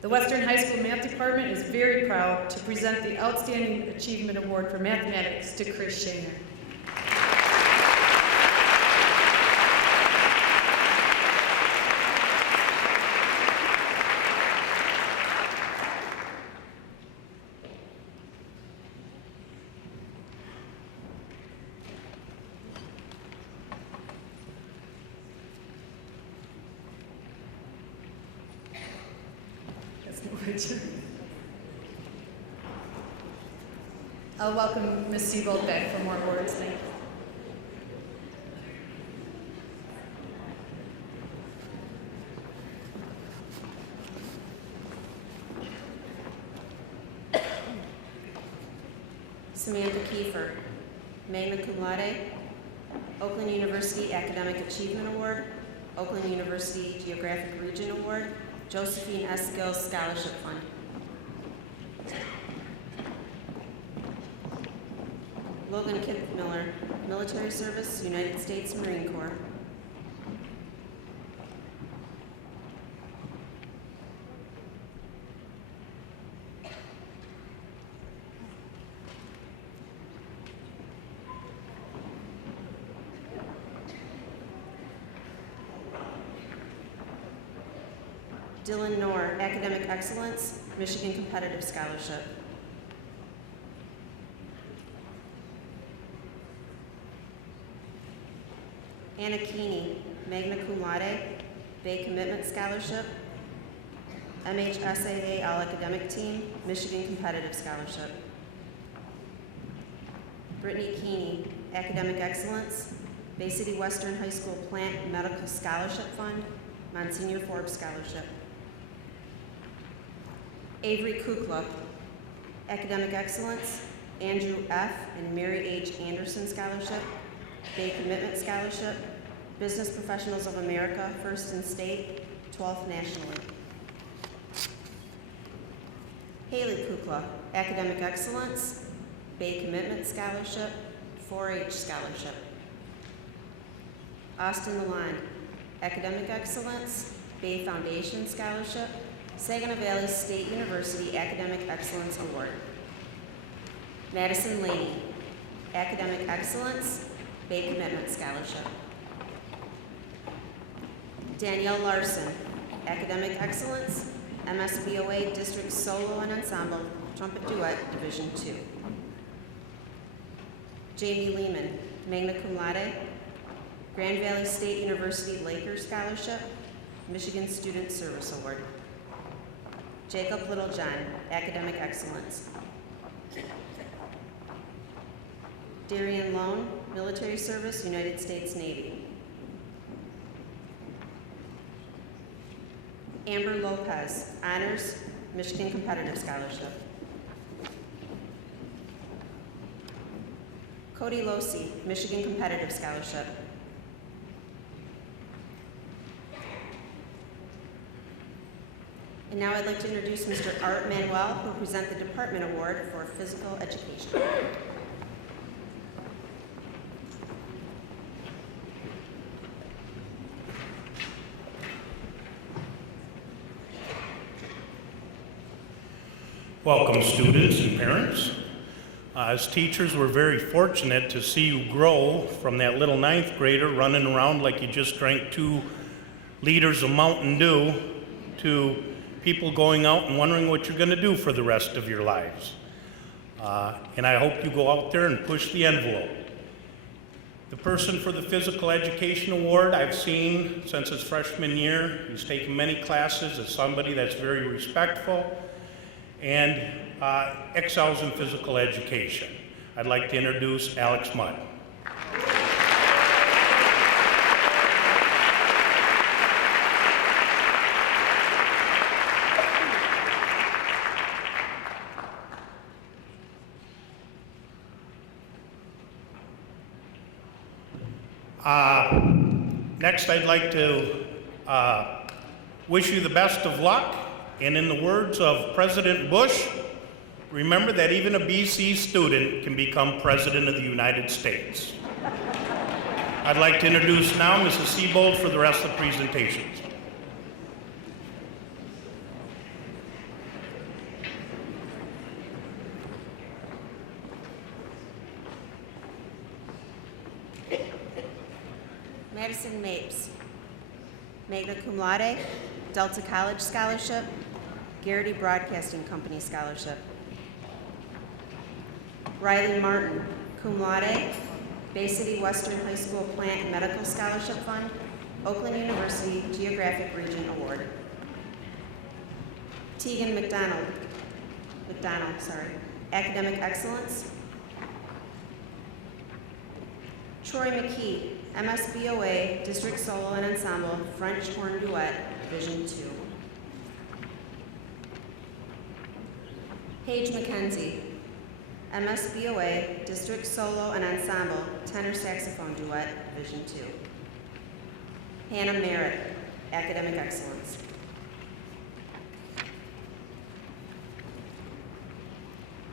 The Western High School Math Department is very proud to present the Outstanding Achievement Award for Mathematics to Chris Shaner. I'll welcome Ms. Siebold back for more words. Thank you. Samantha Kiefer, magna cum laude, Oakland University Academic Achievement Award, Oakland University Geographic Region Award, Josephine S. Gills Scholarship Fund. Logan Kip Miller, military service, United States Marine Corps. Dylan Knorr, Academic Excellence, Michigan Competitive Scholarship. Anna Keeney, magna cum laude, Bay Commitment Scholarship, MHSAA All-Academic Team, Michigan Competitive Scholarship. Brittany Keeney, Academic Excellence, Bay City Western High School Plant Medical Scholarship Fund, Monsignor Forbes Scholarship. Avery Kukla, Academic Excellence, Andrew F. and Mary H. Anderson Scholarship, Bay Commitment Scholarship, Business Professionals of America, First in State, 12th Nationally. Haley Kukla, Academic Excellence, Bay Commitment Scholarship, 4-H Scholarship. Austin Lalonde, Academic Excellence, Bay Foundation Scholarship, Saginaw Valley State University Academic Excellence Award. Madison Laney, Academic Excellence, Bay Commitment Scholarship. Danielle Larson, Academic Excellence, MSBOA District Solo and Ensemble Trumpet Duet, Division II. Jamie Lehman, magna cum laude, Grand Valley State University Lakers Scholarship, Michigan Student Service Award. Jacob Littlejohn, Academic Excellence. Darian Lone, Military Service, United States Navy. Amber Lopez, Honors, Michigan Competitive Scholarship. Cody Losi, Michigan Competitive Scholarship. And now I'd like to introduce Mr. Art Manuel, who will present the Department Award for Physical Education. Welcome, students and parents. As teachers, we're very fortunate to see you grow from that little ninth grader running around like you just drank 2 liters of Mountain Dew to people going out and wondering what you're going to do for the rest of your lives. And I hope you go out there and push the envelope. The person for the Physical Education Award I've seen since his freshman year. He's taken many classes as somebody that's very respectful and excels in physical education. I'd like to introduce Alex Mudd. Next, I'd like to wish you the best of luck, and in the words of President Bush, remember that even a BC student can become President of the United States. I'd like to introduce now Mrs. Siebold for the rest of the presentations. Madison Mapes, magna cum laude, Delta College Scholarship, Garrity Broadcasting Company Scholarship. Riley Martin, cum laude, Bay City Western High School Plant and Medical Scholarship Fund, Oakland University Geographic Region Award. Tegan McDonald, Academic Excellence. Troy McKee, MSBOA, District Solo and Ensemble, French Horn Duet, Division 2. Paige McKenzie, MSBOA, District Solo and Ensemble, Tenor Saxophone Duet, Division 2. Hannah Merritt, Academic Excellence.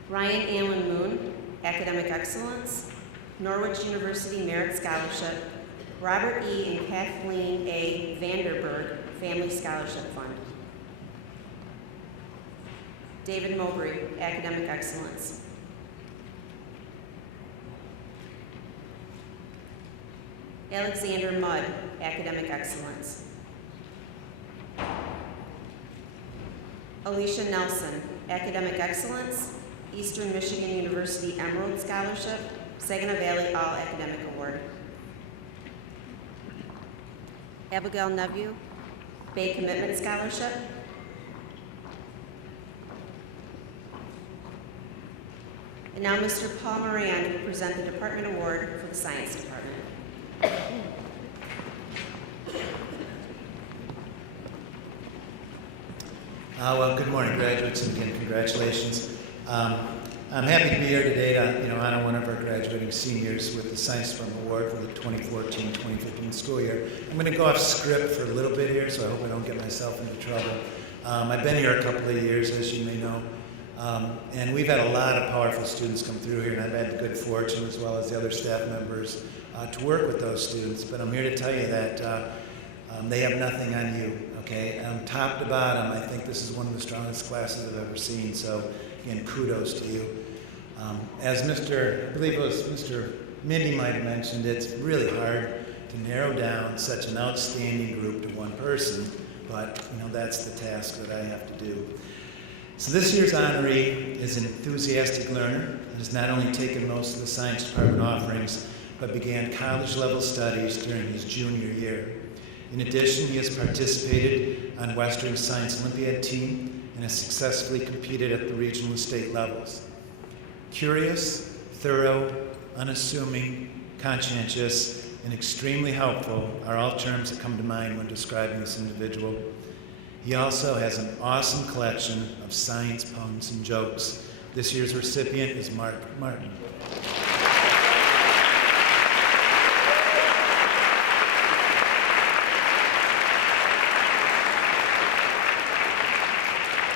Ryan Allen Moon, Academic Excellence, Norwich University Merit Scholarship, Robert E. and Kathleen A. Vanderberg Family Scholarship Fund. David Mowbray, Academic Excellence. Alexander Mudd, Academic Excellence. Alicia Nelson, Academic Excellence, Eastern Michigan University Emerald Scholarship, Saginaw Valley All Academic Award. Abigail Neveu, Bay Commitment Scholarship. And now Mr. Paul Moran will present the Department Award for the Science Department. Well, good morning, graduates, and again, congratulations. I'm happy to be here today to honor one of our graduating seniors with the Science Department Award for the 2014-2015 school year. I'm going to go off script for a little bit here, so I hope I don't get myself into trouble. I've been here a couple of years, as you may know, and we've had a lot of powerful students come through here, and I've had the good fortune, as well as the other staff members, to work with those students. But I'm here to tell you that they have nothing on you, okay? Top to bottom, I think this is one of the strongest classes I've ever seen, so again, kudos to you. As I believe it was Mr. Mindy might have mentioned, it's really hard to narrow down such an outstanding group to one person, but that's the task that I have to do. So this year's honoree is an enthusiastic learner and has not only taken most of the Science Department offerings, but began college-level studies during his junior year. In addition, he has participated on Western Science Olympiad team and has successfully competed at the regional and state levels. Curious, thorough, unassuming, conscientious, and extremely helpful are all terms that come to mind when describing this individual. He also has an awesome collection of science puns and jokes. This year's recipient is Mark Martin.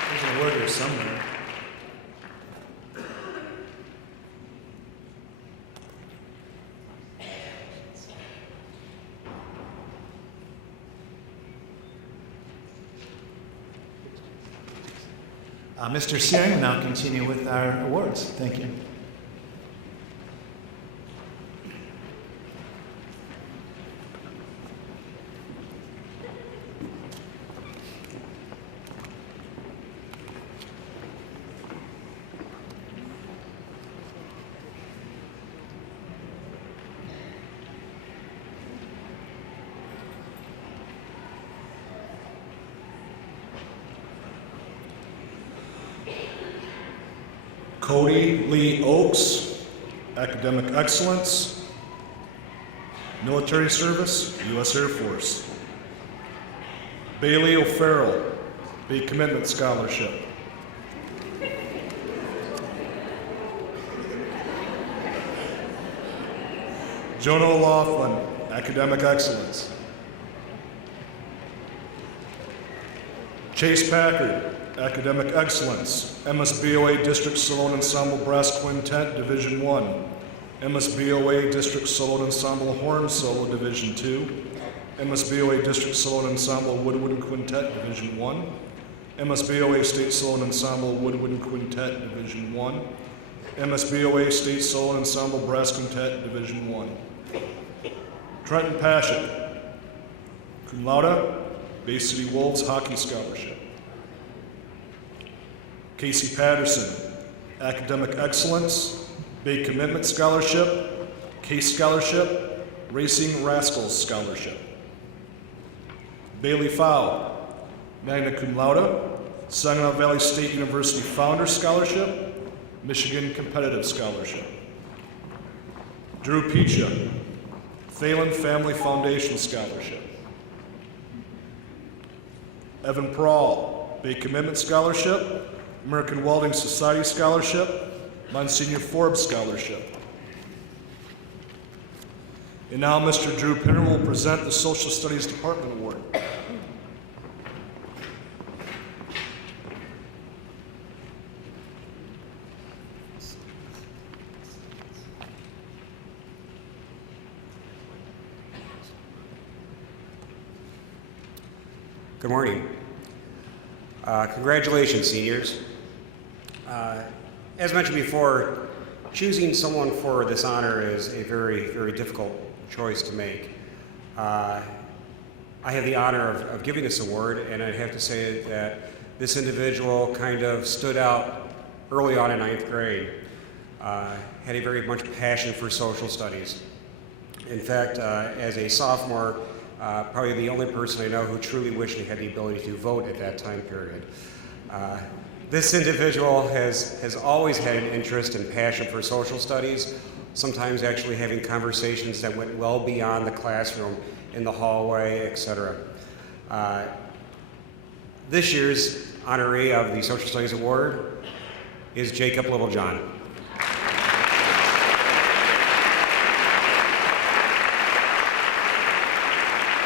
There's an award here somewhere. Mr. Searing will now continue with our awards. Thank you. Cody Lee Oakes, academic excellence, military service, U.S. Air Force. Bailey O'Farrell, Bay Commitment Scholarship. Jonah O'Laughlin, academic excellence. Chase Packard, academic excellence, MSBOA District Solo Ensemble Brass Quintet, Division 1, MSBOA District Solo Ensemble Horn Solo, Division 2, MSBOA District Solo Ensemble Woodwind Quintet, Division 1, MSBOA State Solo Ensemble Woodwind Quintet, Division 1, MSBOA State Solo Ensemble Brass Quintet, Division 1. Trenton Paschett, cum laude, Bay City Wolves Hockey Scholarship. Casey Patterson, academic excellence, Bay Commitment Scholarship, Case Scholarship, Racing Rascals Scholarship. Bailey Fowl, magna cum laude, Saginaw Valley State University Founders Scholarship, Michigan Competitive Scholarship. Drew Picha, Thalen Family Foundation Scholarship. Evan Prawl, Bay Commitment Scholarship, American Welding Society Scholarship, Monsignor Forbes Scholarship. And now Mr. Drew Pinner will present the Social Studies Department Award. Good morning. Congratulations, seniors. As mentioned before, choosing someone for this honor is a very, very difficult choice to make. I have the honor of giving this award, and I'd have to say that this individual kind of stood out early on in 9th grade. Had a very much passion for social studies. In fact, as a sophomore, probably the only person I know who truly wished he had the ability to vote at that time period. This individual has always had an interest and passion for social studies, sometimes actually having conversations that went well beyond the classroom, in the hallway, etc. This year's honoree of the Social Studies Award is Jacob Littlejohn.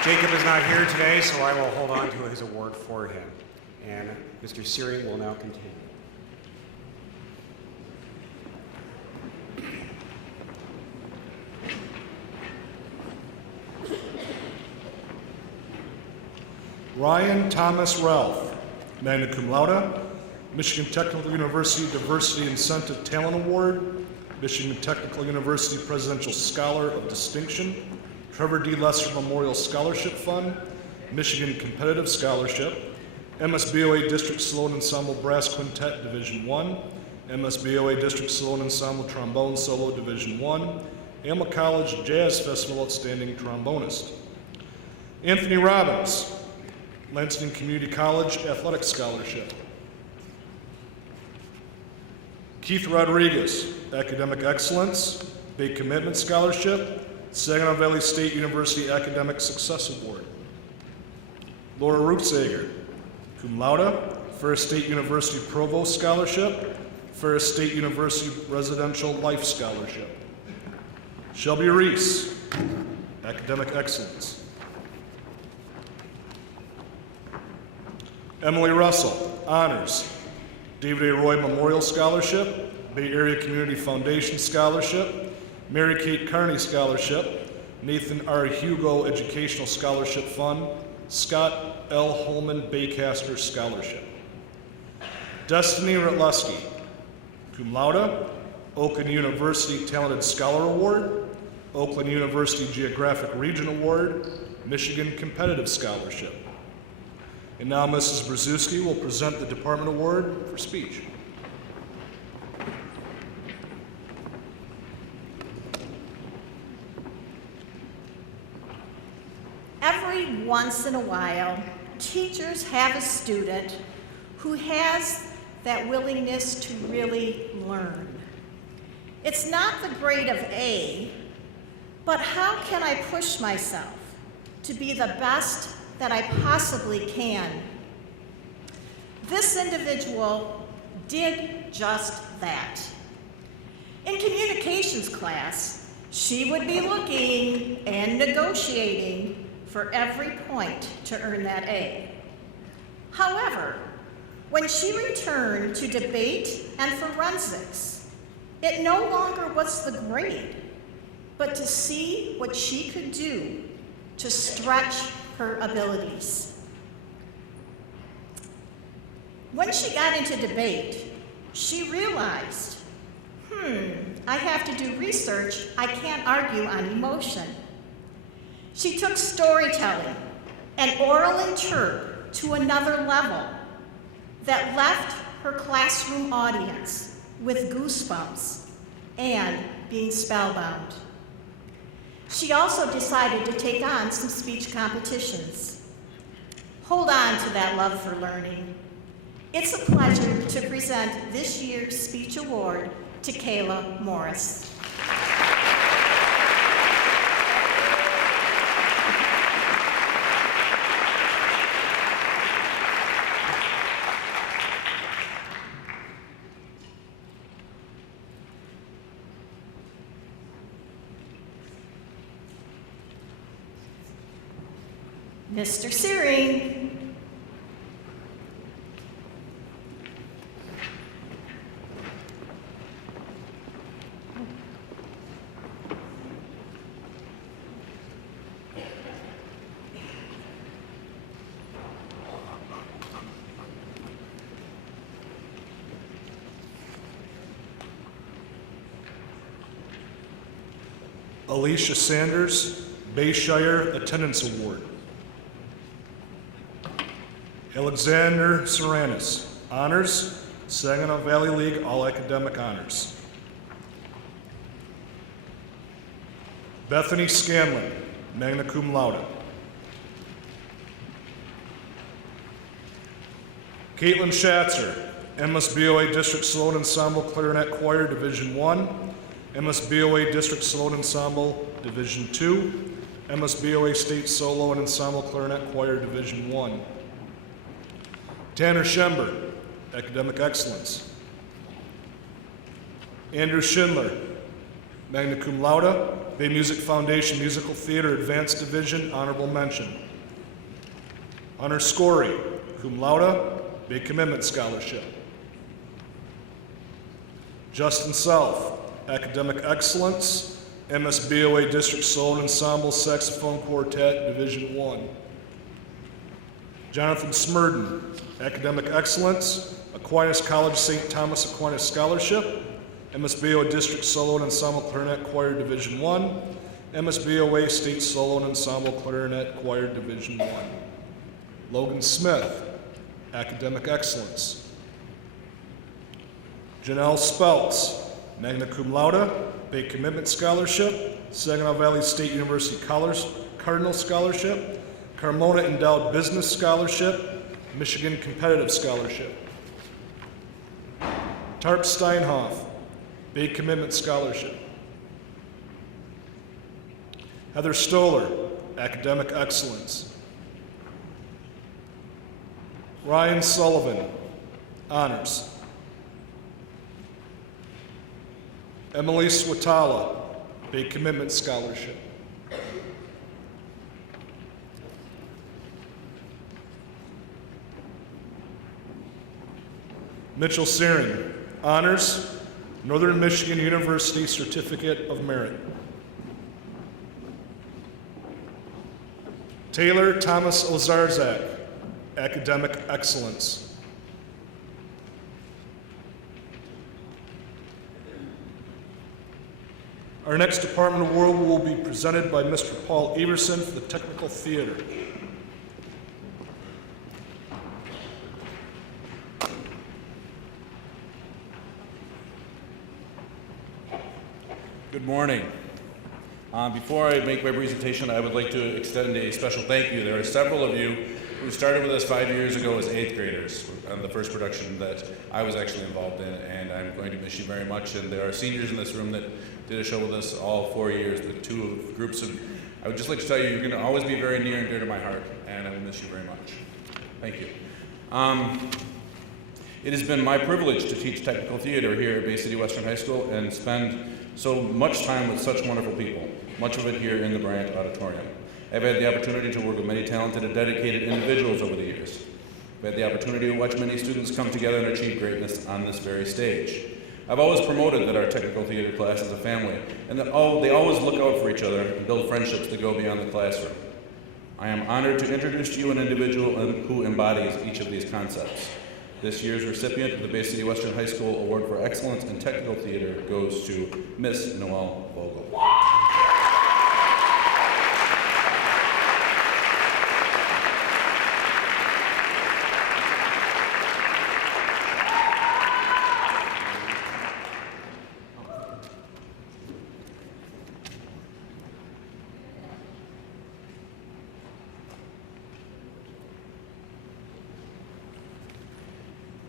Jacob is not here today, so I will hold on to his award for him. And Mr. Searing will now continue. Ryan Thomas Ralph, magna cum laude, Michigan Technical University Diversity Incentive Talent Award, Michigan Technical University Presidential Scholar of Distinction, Trevor D. Lesser Memorial Scholarship Fund, Michigan Competitive Scholarship, MSBOA District Solo Ensemble Brass Quintet Division 1, MSBOA District Solo Ensemble Trombone Solo Division 1, Amel College Jazz Festival Outstanding Trombonist. Anthony Robbins, Lansing Community College Athletic Scholarship. Keith Rodriguez, Academic Excellence, Bay Commitment Scholarship, Saginaw Valley State University Academic Success Award. Laura Rutzager, cum laude, Ferris State University Provost Scholarship, Ferris State University Residential Life Scholarship. Shelby Reese, Academic Excellence. Emily Russell, Honors, David A. Roy Memorial Scholarship, Bay Area Community Foundation Scholarship, Mary Kate Carney Scholarship, Nathan R. Hugo Educational Scholarship Fund, Scott L. Holman Baycaster Scholarship. Destiny Rutleski, cum laude, Oakland University Talented Scholar Award, Oakland University Geographic Region Award, Michigan Competitive Scholarship. And now Mrs. Brzezinski will present the Department Award for speech. Every once in a while, teachers have a student who has that willingness to really learn. It's not the grade of A, but how can I push myself to be the best that I possibly can? This individual did just that. In communications class, she would be looking and negotiating for every point to earn that A. However, when she returned to debate and forensics, it no longer was the grade, but to see what she could do to stretch her abilities. When she got into debate, she realized, I have to do research, I can't argue on emotion. She took storytelling and oral interp to another level that left her classroom audience with goosebumps and being spellbound. She also decided to take on some speech competitions. Hold on to that love for learning. It's a pleasure to present this year's speech award to Kayla Morris. Mr. Searing. Alicia Sanders, Bayshire Attendance Award. Alexander Saranis, Honors, Saginaw Valley League All Academic Honors. Bethany Scanlon, magna cum laude. Caitlin Schatzer, MSBOA District Solo Ensemble Clarinet Choir Division 1, MSBOA District Solo Ensemble Division 2, MSBOA State Solo and Ensemble Clarinet Choir Division 1. Tanner Schember, Academic Excellence. Andrew Schindler, magna cum laude, Bay Music Foundation Musical Theater Advanced Division, honorable mention. Hunter Scory, cum laude, Bay Commitment Scholarship. Justin South, Academic Excellence, MSBOA District Solo Ensemble Saxophone Quartet Division 1. Jonathan Smurden, Academic Excellence, Aquinas College St. Thomas Aquinas Scholarship, MSBOA District Solo and Ensemble Clarinet Choir Division 1, MSBOA State Solo and Ensemble Clarinet Choir Division 1. Logan Smith, Academic Excellence. Janelle Speltz, magna cum laude, Bay Commitment Scholarship, Saginaw Valley State University Cardinal Scholarship, Carmona Endowed Business Scholarship, Michigan Competitive Scholarship. Tarp Steinhoff, Bay Commitment Scholarship. Heather Stoller, Academic Excellence. Ryan Sullivan, Honors. Emily Swatala, Bay Commitment Scholarship. Mitchell Searing, Honors, Northern Michigan University Certificate of Merit. Taylor Thomas Ozarzak, Academic Excellence. Our next Department Award will be presented by Mr. Paul Everson for the Technical Theater. Good morning. Before I make my presentation, I would like to extend a special thank you. There are several of you who started with us 5 years ago as 8th graders on the first production that I was actually involved in, and I'm going to miss you very much. And there are seniors in this room that did a show with us all 4 years, the two groups of, I would just like to tell you, you're going to always be very near and dear to my heart, and I will miss you very much. Thank you. It has been my privilege to teach technical theater here at Bay City Western High School and spend so much time with such wonderful people, much of it here in the Bryant Auditorium. I've had the opportunity to work with many talented and dedicated individuals over the years. I've had the opportunity to watch many students come together and achieve greatness on this very stage. I've always promoted that our technical theater class is a family, and that they always look out for each other and build friendships that go beyond the classroom. I am honored to introduce to you an individual who embodies each of these concepts. This year's recipient of the Bay City Western High School Award for Excellence in Technical Theater goes to Miss Noelle Vogel.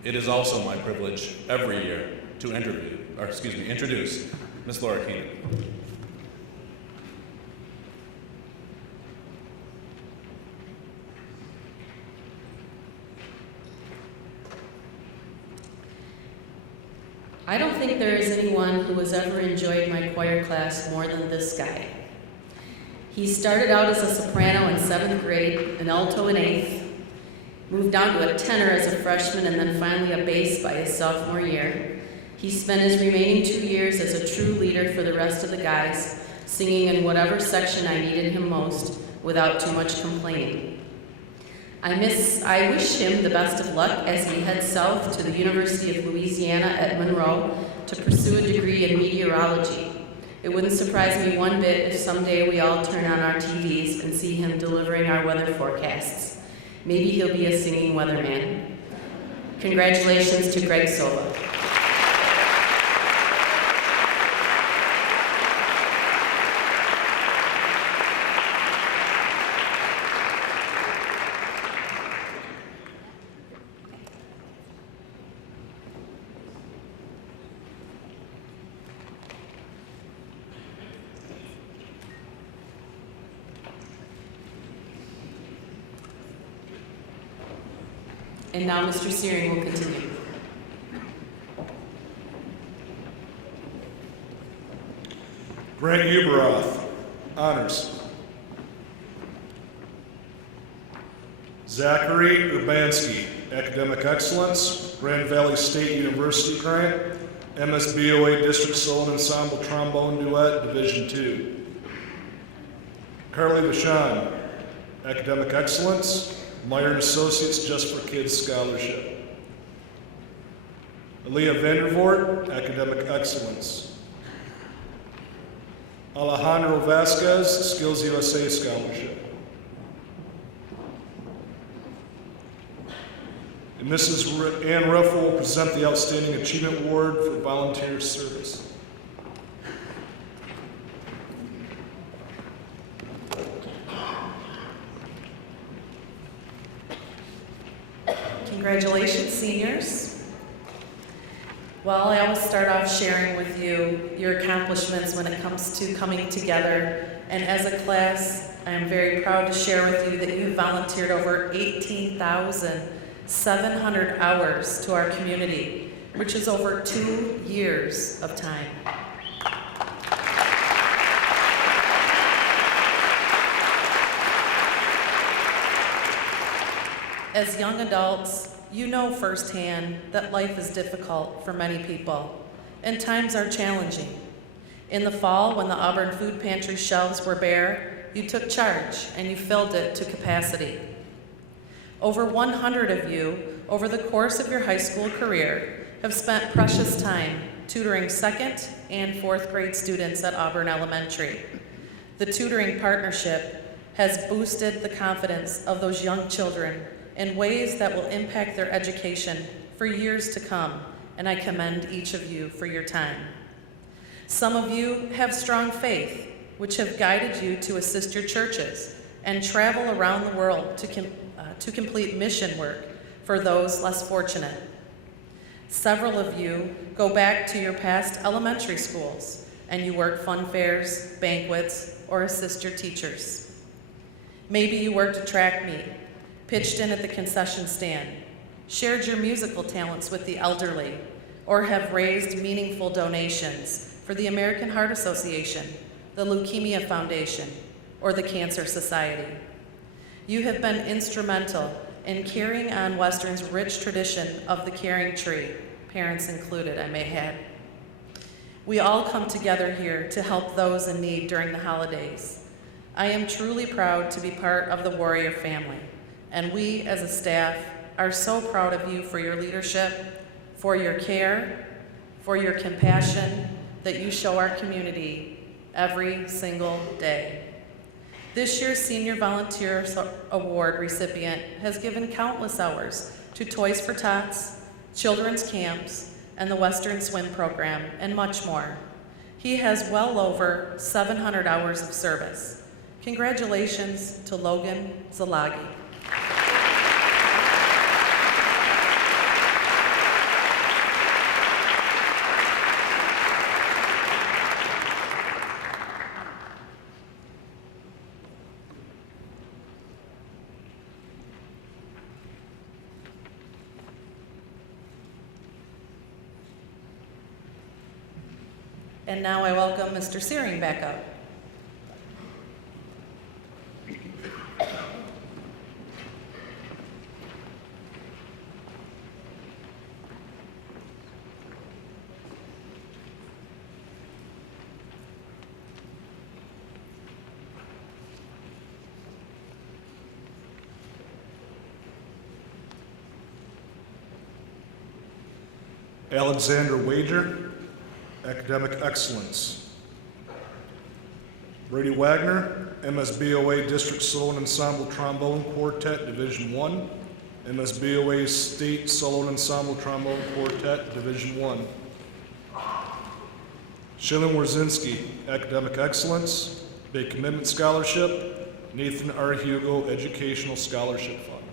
It is also my privilege every year to introduce Ms. Laura Keenan. I don't think there is anyone who has ever enjoyed my choir class more than this guy. He started out as a soprano in 7th grade, an alto in 8th, moved down to a tenor as a freshman, and then finally a bass by his sophomore year. He spent his remaining 2 years as a true leader for the rest of the guys, singing in whatever section I needed him most, without too much complaining. I wish him the best of luck as he heads south to the University of Louisiana at Monroe to pursue a degree in meteorology. It wouldn't surprise me one bit if someday we all turn on our TVs and see him delivering our weather forecasts. Maybe he'll be a singing weatherman. Congratulations to Greg Sola. And now Mr. Searing will continue. Grant Uberoth, honors. Zachary Urbanski, academic excellence, Grand Valley State University grant, MSBOA District Solo and Ensemble Trombone Duet, Division II. Carly Vachon, academic excellence, Meyer and Associates Just for Kids Scholarship. Aaliyah Vandervoort, academic excellence. Alejandro Vasquez, Skills USA Scholarship. And Mrs. Ann Ruffle will present the Outstanding Achievement Award for volunteer service. Congratulations, seniors. Well, I always start off sharing with you your accomplishments when it comes to coming together. And as a class, I am very proud to share with you that you volunteered over 18,700 hours to our community, which is over 2 years of time. As young adults, you know firsthand that life is difficult for many people, and times are challenging. In the fall, when the Auburn Food Pantry shelves were bare, you took charge and you filled it to capacity. Over 100 of you, over the course of your high school career, have spent precious time tutoring 2nd and 4th grade students at Auburn Elementary. The tutoring partnership has boosted the confidence of those young children in ways that will impact their education for years to come, and I commend each of you for your time. Some of you have strong faith, which have guided you to assist your churches and travel around the world to complete mission work for those less fortunate. Several of you go back to your past elementary schools and you work fun fairs, banquets, or assist your teachers. Maybe you worked a track meet, pitched in at the concession stand, shared your musical talents with the elderly, or have raised meaningful donations for the American Heart Association, the Leukemia Foundation, or the Cancer Society. You have been instrumental in carrying on Western's rich tradition of the caring tree, parents included, I may add. We all come together here to help those in need during the holidays. I am truly proud to be part of the Warrior family, and we as a staff are so proud of you for your leadership, for your care, for your compassion that you show our community every single day. This year's Senior Volunteer Award recipient has given countless hours to Toys for Tots, children's camps, and the Western Swim Program, and much more. He has well over 700 hours of service. Congratulations to Logan Zalagi. And now I welcome Mr. Searing back up. Alexander Wager, Academic Excellence. Brady Wagner, MSBOA District Solo and Ensemble Trombone Quartet, Division I, MSBOA State Solo and Ensemble Trombone Quartet, Division I. Shailen Wierzinski, Academic Excellence, Bay Commitment Scholarship, Nathan R. Hugo Educational Scholarship Fund.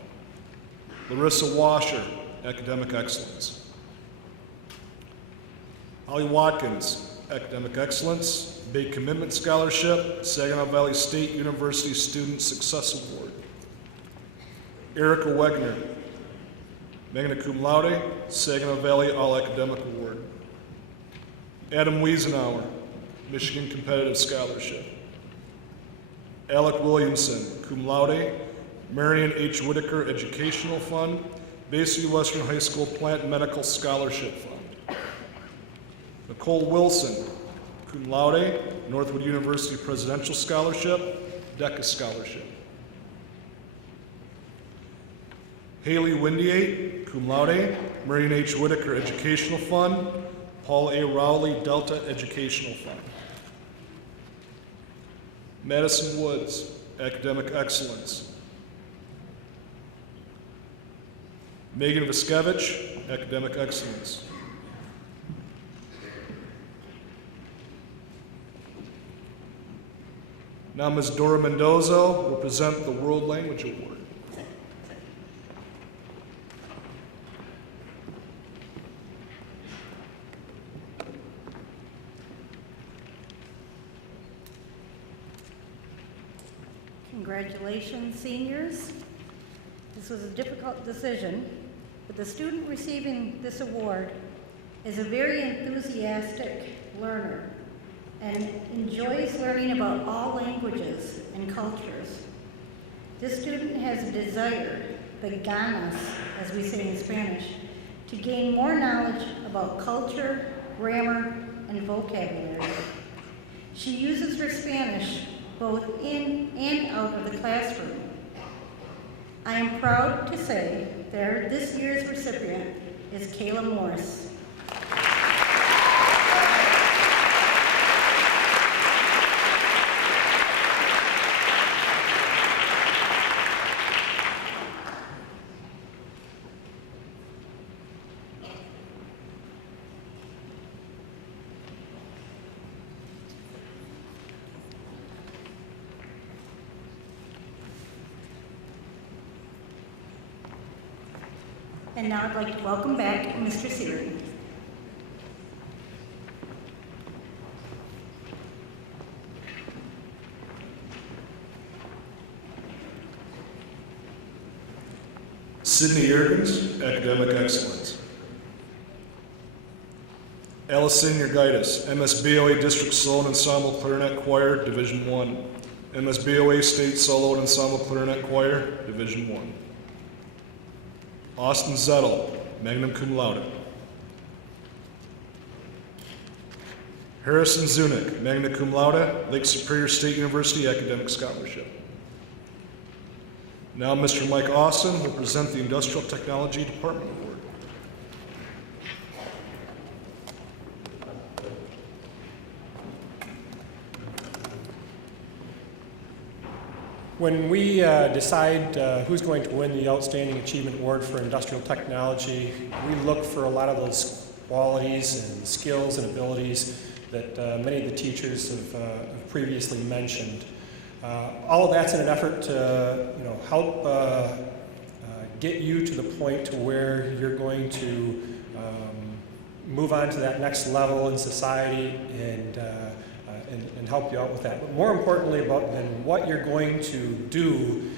Larissa Washer, Academic Excellence. Holly Watkins, Academic Excellence, Bay Commitment Scholarship, Saginaw Valley State University Student Success Award. Erica Wegner, magna cum laude, Saginaw Valley All Academic Award. Adam Wiesenauer, Michigan Competitive Scholarship. Alec Williamson, cum laude, Marion H. Whitaker Educational Fund, Bay City Western High School Plant Medical Scholarship Fund. Nicole Wilson, cum laude, Northwood University Presidential Scholarship, DECA Scholarship. Haley Windiate, cum laude, Marion H. Whitaker Educational Fund, Paul A. Rowley Delta Educational Fund. Madison Woods, Academic Excellence. Megan Viskevich, Academic Excellence. Now Ms. Dora Mendoza will present the World Language Award. Congratulations, seniors. This was a difficult decision, but the student receiving this award is a very enthusiastic learner and enjoys learning about all languages and cultures. This student has a desire, the ganas, as we say in Spanish, to gain more knowledge about culture, grammar, and vocabulary. She uses her Spanish both in and out of the classroom. I am proud to say that this year's recipient is Kayla Morris. And now I'd like to welcome back Mr. Searing. Sydney Yergens, academic excellence. Allison Yergaitis, MSBOA District Solo Ensemble Clarinet Choir, Division 1. MSBOA State Solo Ensemble Clarinet Choir, Division 1. Austin Zettel, magna cum laude. Harrison Zunick, magna cum laude, Lake Superior State University Academic Scholarship. Now Mr. Mike Austin will present the Industrial Technology Department Award. When we decide who's going to win the Outstanding Achievement Award for Industrial Technology, we look for a lot of those qualities and skills and abilities that many of the teachers have previously mentioned. All of that's in an effort to help get you to the point to where you're going to move on to that next level in society and help you out with that. But more importantly than what you're going to do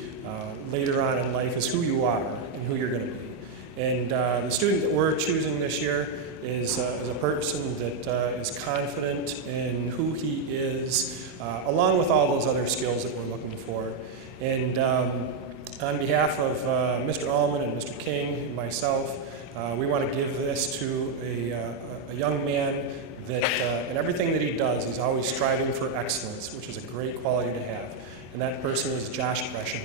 later on in life is who you are and who you're going to be. And the student that we're choosing this year is a person that is confident in who he is, along with all those other skills that we're looking for. And on behalf of Mr. Allman and Mr. King and myself, we want to give this to a young man that in everything that he does, he's always striving for excellence, which is a great quality to have. And that person is Josh Gresham.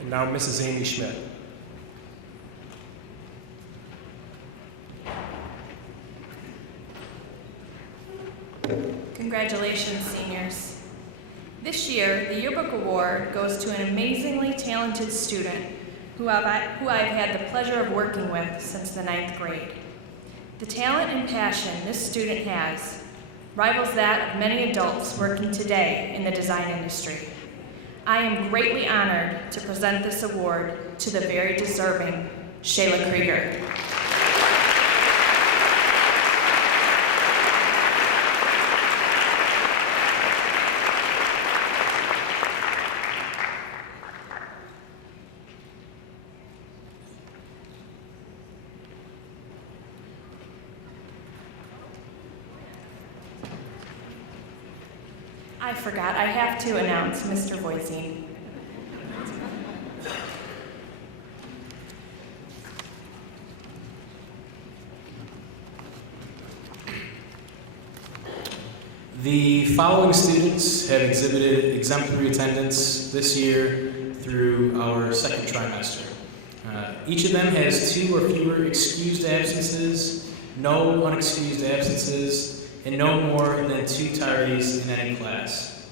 And now Mrs. Amy Schmidt. Congratulations, seniors. This year, the Yearbook Award goes to an amazingly talented student who I've had the pleasure of working with since the 9th grade. The talent and passion this student has rivals that of many adults working today in the design industry. I am greatly honored to present this award to the very deserving Shayla Krieger. I forgot, I have to announce Mr. Voisin. The following students have exhibited exemplary attendance this year through our second trimester. Each of them has 2 or fewer excused absences, no unexcused absences, and no more than 2 tardies in any class.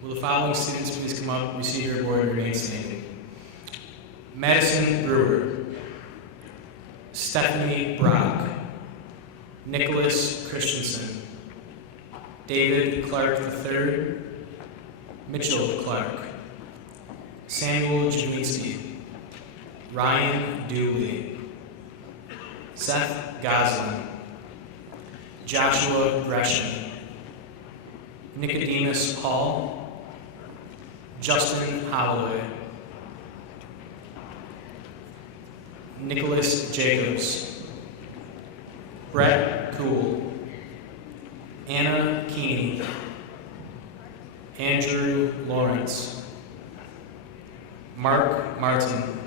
Will the following students please come up, receive your award, and remain standing? Madison Brewer, Stephanie Brock, Nicholas Christensen, David Clark III, Mitchell Clark, Samuel Jawinski, Ryan Dooley, Seth Goslin, Joshua Gresham, Nicodemus Hall, Justin Holloway, Nicholas Jacobs, Brett Cool, Anna Keeney, Andrew Lawrence, Mark Martin,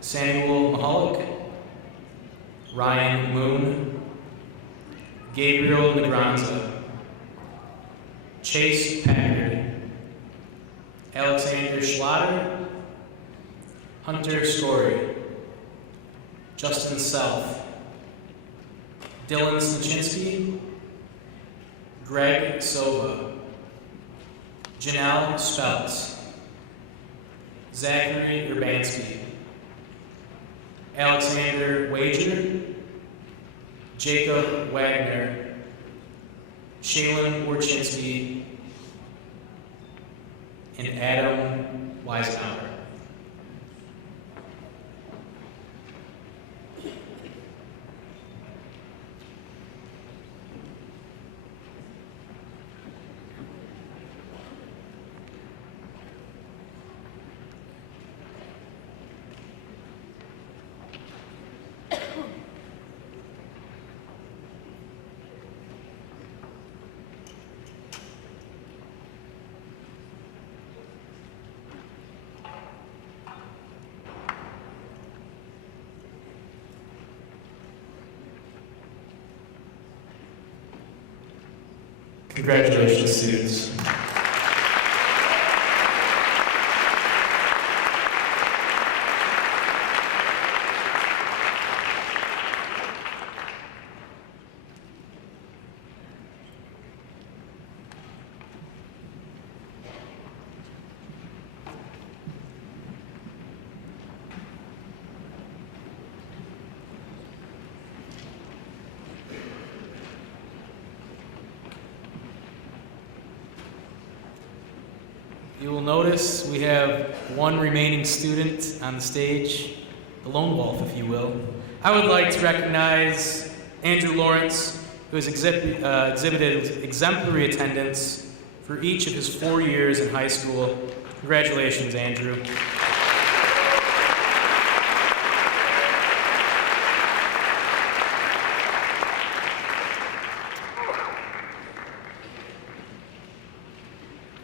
Samuel Mahalik, Ryan Moon, Gabriel Negranza, Chase Packard, Alexander Schlatter, Hunter Story, Justin Self, Dylan Slachinsky, Greg Sova, Janelle Speltz, Zachary Urbanski, Alexander Wager, Jacob Wagner, Shaylin Warchinski, and Adam Weisenhower. Congratulations, students. You will notice we have one remaining student on the stage, the lone wolf, if you will. I would like to recognize Andrew Lawrence, who has exhibited exemplary attendance for each of his 4 years in high school. Congratulations, Andrew.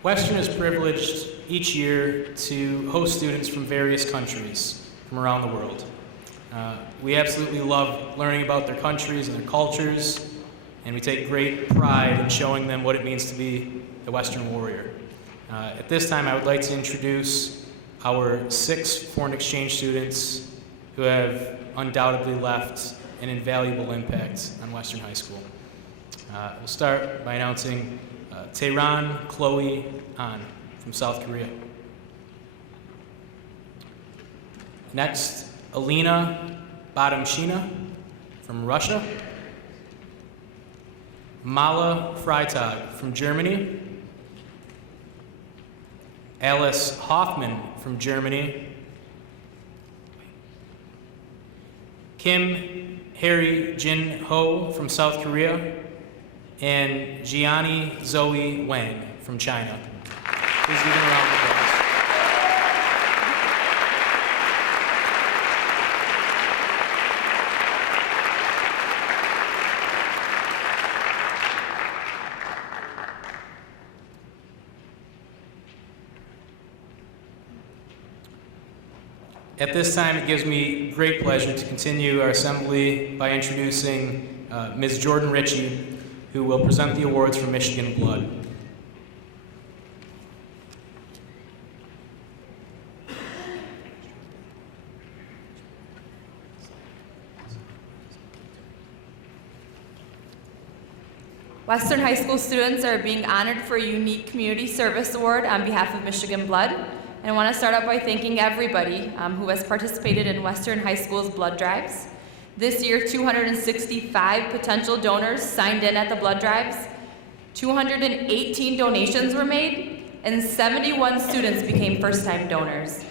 Western is privileged each year to host students from various countries from around the world. We absolutely love learning about their countries and their cultures, and we take great pride in showing them what it means to be the Western warrior. At this time, I would like to introduce our 6 foreign exchange students who have undoubtedly left an invaluable impact on Western High School. We'll start by announcing Tehran Chloe An from South Korea. Next, Alina Badamshina from Russia. Mala Freitag from Germany. Alice Hoffman from Germany. Kim Harry Jin Ho from South Korea. And Jiani Zoe Wang from China. Please give them a round of applause. At this time, it gives me great pleasure to continue our assembly by introducing Ms. Jordan Ritchie, who will present the awards for Michigan Blood. Western High School students are being honored for a unique community service award on behalf of Michigan Blood. And I want to start out by thanking everybody who has participated in Western High School's blood drives. This year, 265 potential donors signed in at the blood drives, 218 donations were made, and 71 students became first-time donors.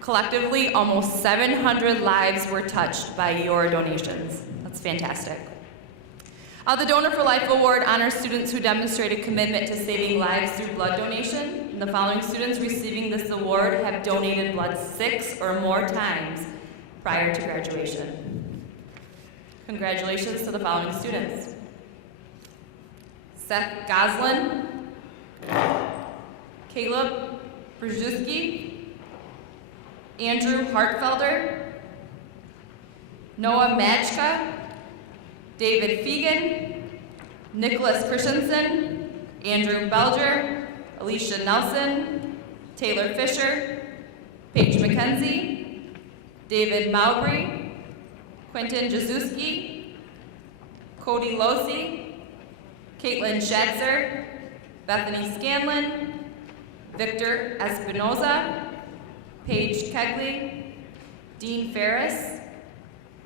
Collectively, almost 700 lives were touched by your donations. That's fantastic. The Donor for Life Award honors students who demonstrated commitment to saving lives through blood donation. And the following students receiving this award have donated blood 6 or more times prior to graduation. Congratulations to the following students: Seth Goslin, Caleb Brzezinski, Andrew Hartfelder, Noah Majka, David Fegan, Nicholas Christensen, Andrew Belger, Alicia Nelson, Taylor Fisher, Paige McKenzie, David Mowbray, Quentin Jazuski, Cody Losi, Caitlin Schatzer, Bethany Scanlon, Victor Espinoza, Paige Kegley, Dean Ferris,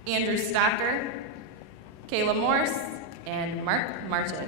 Andrew Stocker, Kayla Morse, and Mark Martin.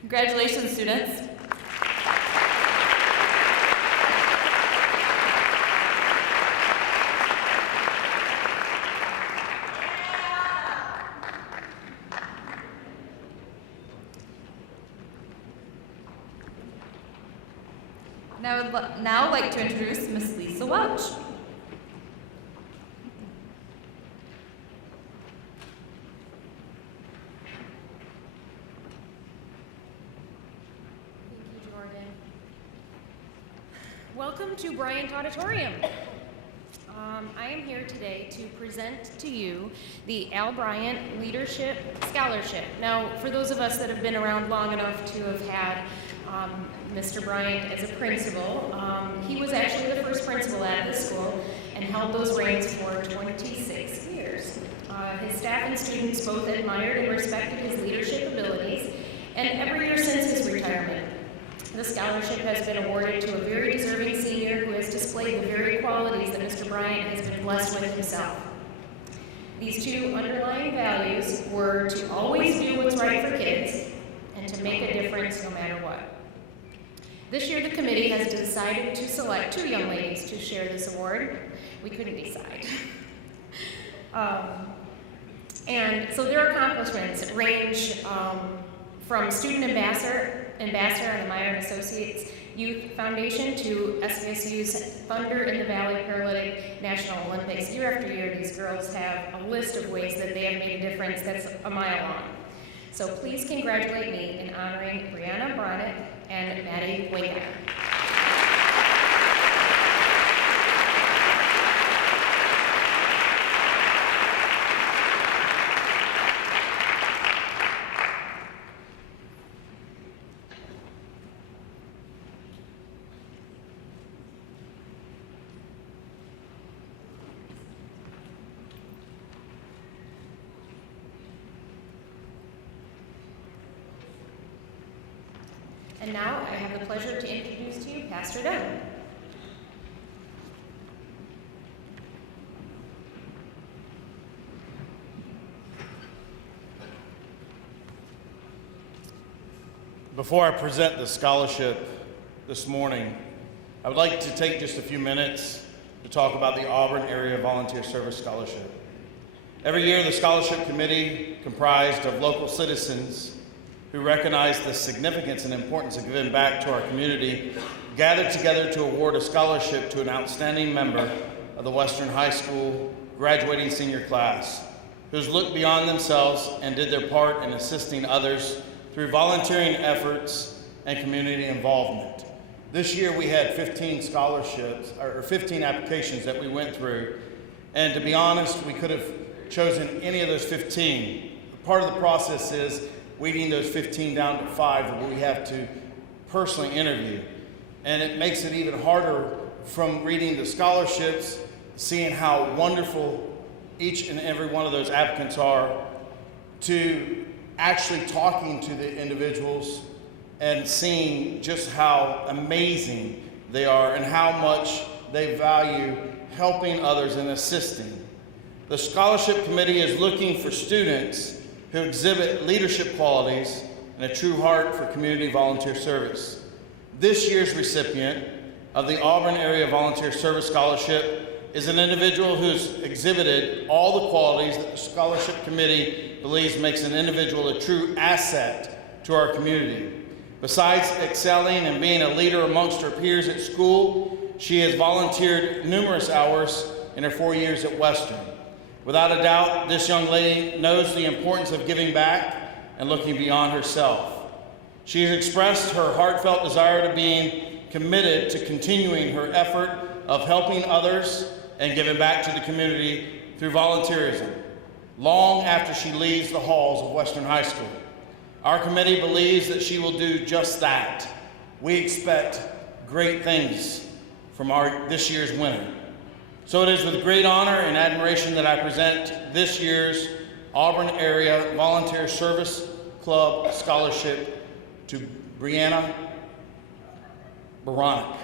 Congratulations, students. And I would now like to introduce Miss Lisa Welch. Welcome to Bryant Auditorium. I am here today to present to you the Al Bryant Leadership Scholarship. Now, for those of us that have been around long enough to have had Mr. Bryant as a principal, he was actually the first principal at this school and held those reins for 26 years. His staff and students both admired and respected his leadership abilities, and every year since his retirement, the scholarship has been awarded to a very deserving senior who has displayed the very qualities that Mr. Bryant has been blessed with himself. These two underlying values were to always do what's right for kids and to make a difference no matter what. This year, the committee has decided to select two young ladies to share this award. We couldn't decide. And so their accomplishments range from student ambassador on the Meyer and Associates Youth Foundation to SVSU's Thunder in the Valley Paralytic National Olympics. Year after year, these girls have a list of ways that they have made a difference that's a mile long. So please congratulate me in honoring Brianna Bronick and Maddie Winger. And now I have the pleasure to introduce to you Pastor Dunn. Before I present the scholarship this morning, I would like to take just a few minutes to talk about the Auburn Area Volunteer Service Scholarship. Every year, the scholarship committee, comprised of local citizens who recognize the significance and importance of giving back to our community, gathered together to award a scholarship to an outstanding member of the Western High School graduating senior class, who's looked beyond themselves and did their part in assisting others through volunteering efforts and community involvement. This year we had 15 scholarships, or 15 applications that we went through, and to be honest, we could have chosen any of those 15. Part of the process is weeding those 15 down to 5 that we have to personally interview. And it makes it even harder from reading the scholarships, seeing how wonderful each and every one of those applicants are, to actually talking to the individuals and seeing just how amazing they are and how much they value helping others and assisting. The scholarship committee is looking for students who exhibit leadership qualities and a true heart for community volunteer service. This year's recipient of the Auburn Area Volunteer Service Scholarship is an individual who's exhibited all the qualities that the scholarship committee believes makes an individual a true asset to our community. Besides excelling and being a leader amongst her peers at school, she has volunteered numerous hours in her 4 years at Western. Without a doubt, this young lady knows the importance of giving back and looking beyond herself. She has expressed her heartfelt desire to being committed to continuing her effort of helping others and giving back to the community through volunteerism, long after she leaves the halls of Western High School. Our committee believes that she will do just that. We expect great things from this year's winner. So it is with great honor and admiration that I present this year's Auburn Area Volunteer Service Club Scholarship to Brianna Baranek.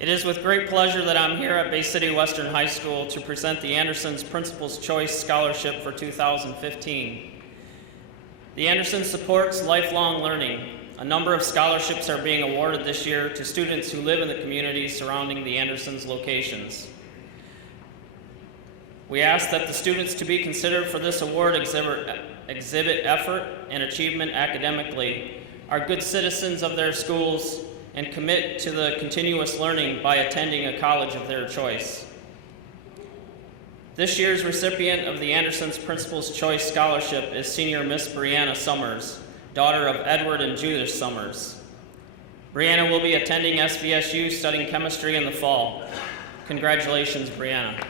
It is with great pleasure that I'm here at Bay City Western High School to present the Andersons Principal's Choice Scholarship for 2015. The Andersons supports lifelong learning. A number of scholarships are being awarded this year to students who live in the communities surrounding the Andersons locations. We ask that the students to be considered for this award exhibit effort and achievement academically, are good citizens of their schools, and commit to the continuous learning by attending a college of their choice. This year's recipient of the Andersons Principal's Choice Scholarship is senior Miss Brianna Summers, daughter of Edward and Judith Summers. Brianna will be attending SVSU studying chemistry in the fall. Congratulations, Brianna.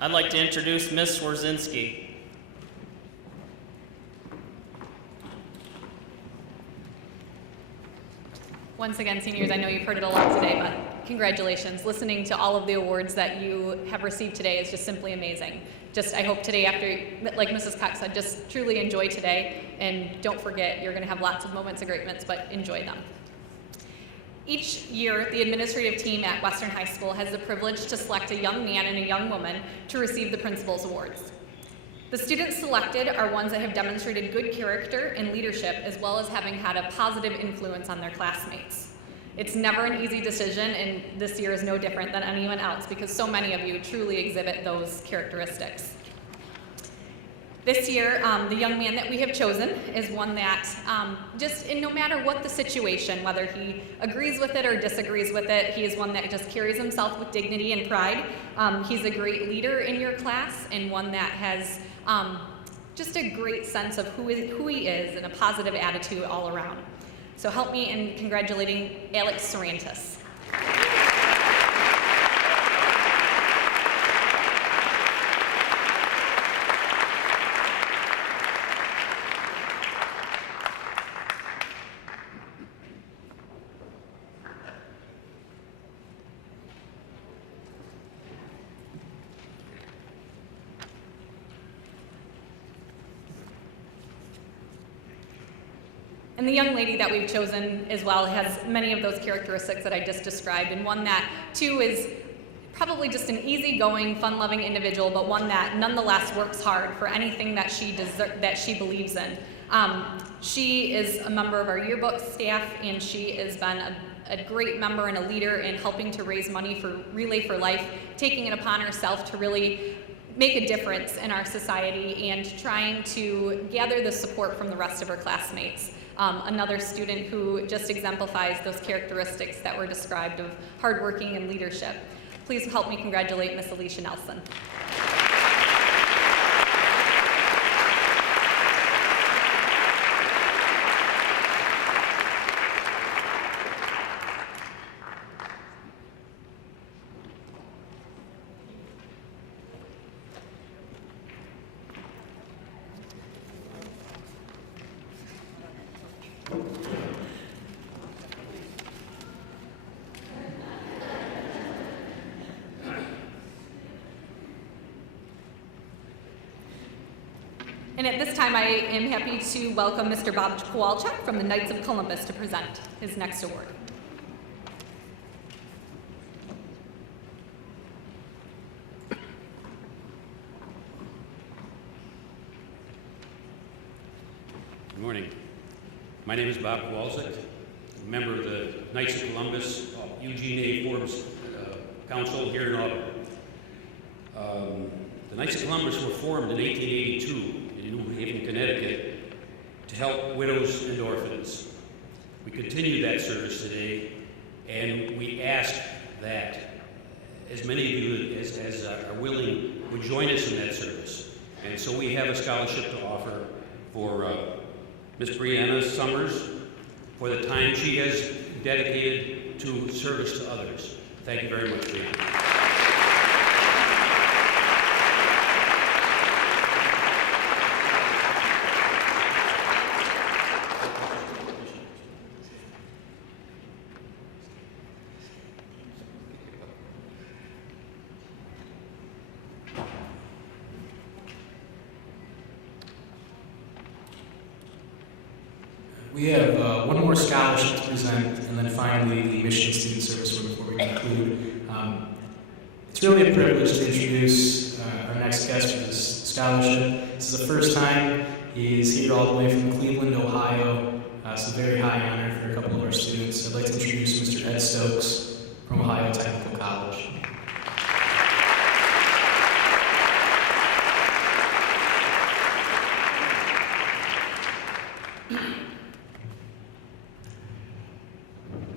I'd like to introduce Miss Swerzinski. Once again, seniors, I know you've heard it a lot today, but congratulations. Listening to all of the awards that you have received today is just simply amazing. I hope today, after, like Mrs. Cox said, just truly enjoy today, and don't forget, you're gonna have lots of moments of greatness, but enjoy them. Each year, the administrative team at Western High School has the privilege to select a young man and a young woman to receive the Principal's Awards. The students selected are ones that have demonstrated good character and leadership, as well as having had a positive influence on their classmates. It's never an easy decision, and this year is no different than anyone else because so many of you truly exhibit those characteristics. This year, the young man that we have chosen is one that no matter what the situation, whether he agrees with it or disagrees with it, he is one that just carries himself with dignity and pride. He's a great leader in your class and one that has just a great sense of who he is and a positive attitude all around. So help me in congratulating Alex Sorantis. And the young lady that we've chosen as well has many of those characteristics that I just described, and one that, too, is probably just an easygoing, fun-loving individual, but one that nonetheless works hard for anything that she believes in. She is a member of our yearbook staff, and she has been a great member and a leader in helping to raise money for Relay for Life, taking it upon herself to really make a difference in our society and trying to gather the support from the rest of her classmates. Another student who just exemplifies those characteristics that were described of hardworking and leadership. Please help me congratulate Miss Alicia Nelson. And at this time, I am happy to welcome Mr. Bob Kowalczyk from the Knights of Columbus to present his next award. Good morning. My name is Bob Kowalczyk, a member of the Knights of Columbus, Eugene A. Forbes Council here in Auburn. The Knights of Columbus were formed in 1882 in New Haven, Connecticut, to help widows and orphans. We continue that service today, and we ask that as many of you as are willing would join us in that service. And so we have a scholarship to offer for Miss Brianna Summers for the time she has dedicated to service to others. Thank you very much, Brianna. We have one more scholarship to present, and then finally the Michigan Student Service Award before we conclude. It's really a privilege to introduce our next guest for this scholarship. This is the first time he's here all the way from Cleveland, Ohio. It's a very high honor for a couple of our students. I'd like to introduce Mr. Ed Stokes from Ohio Technical College.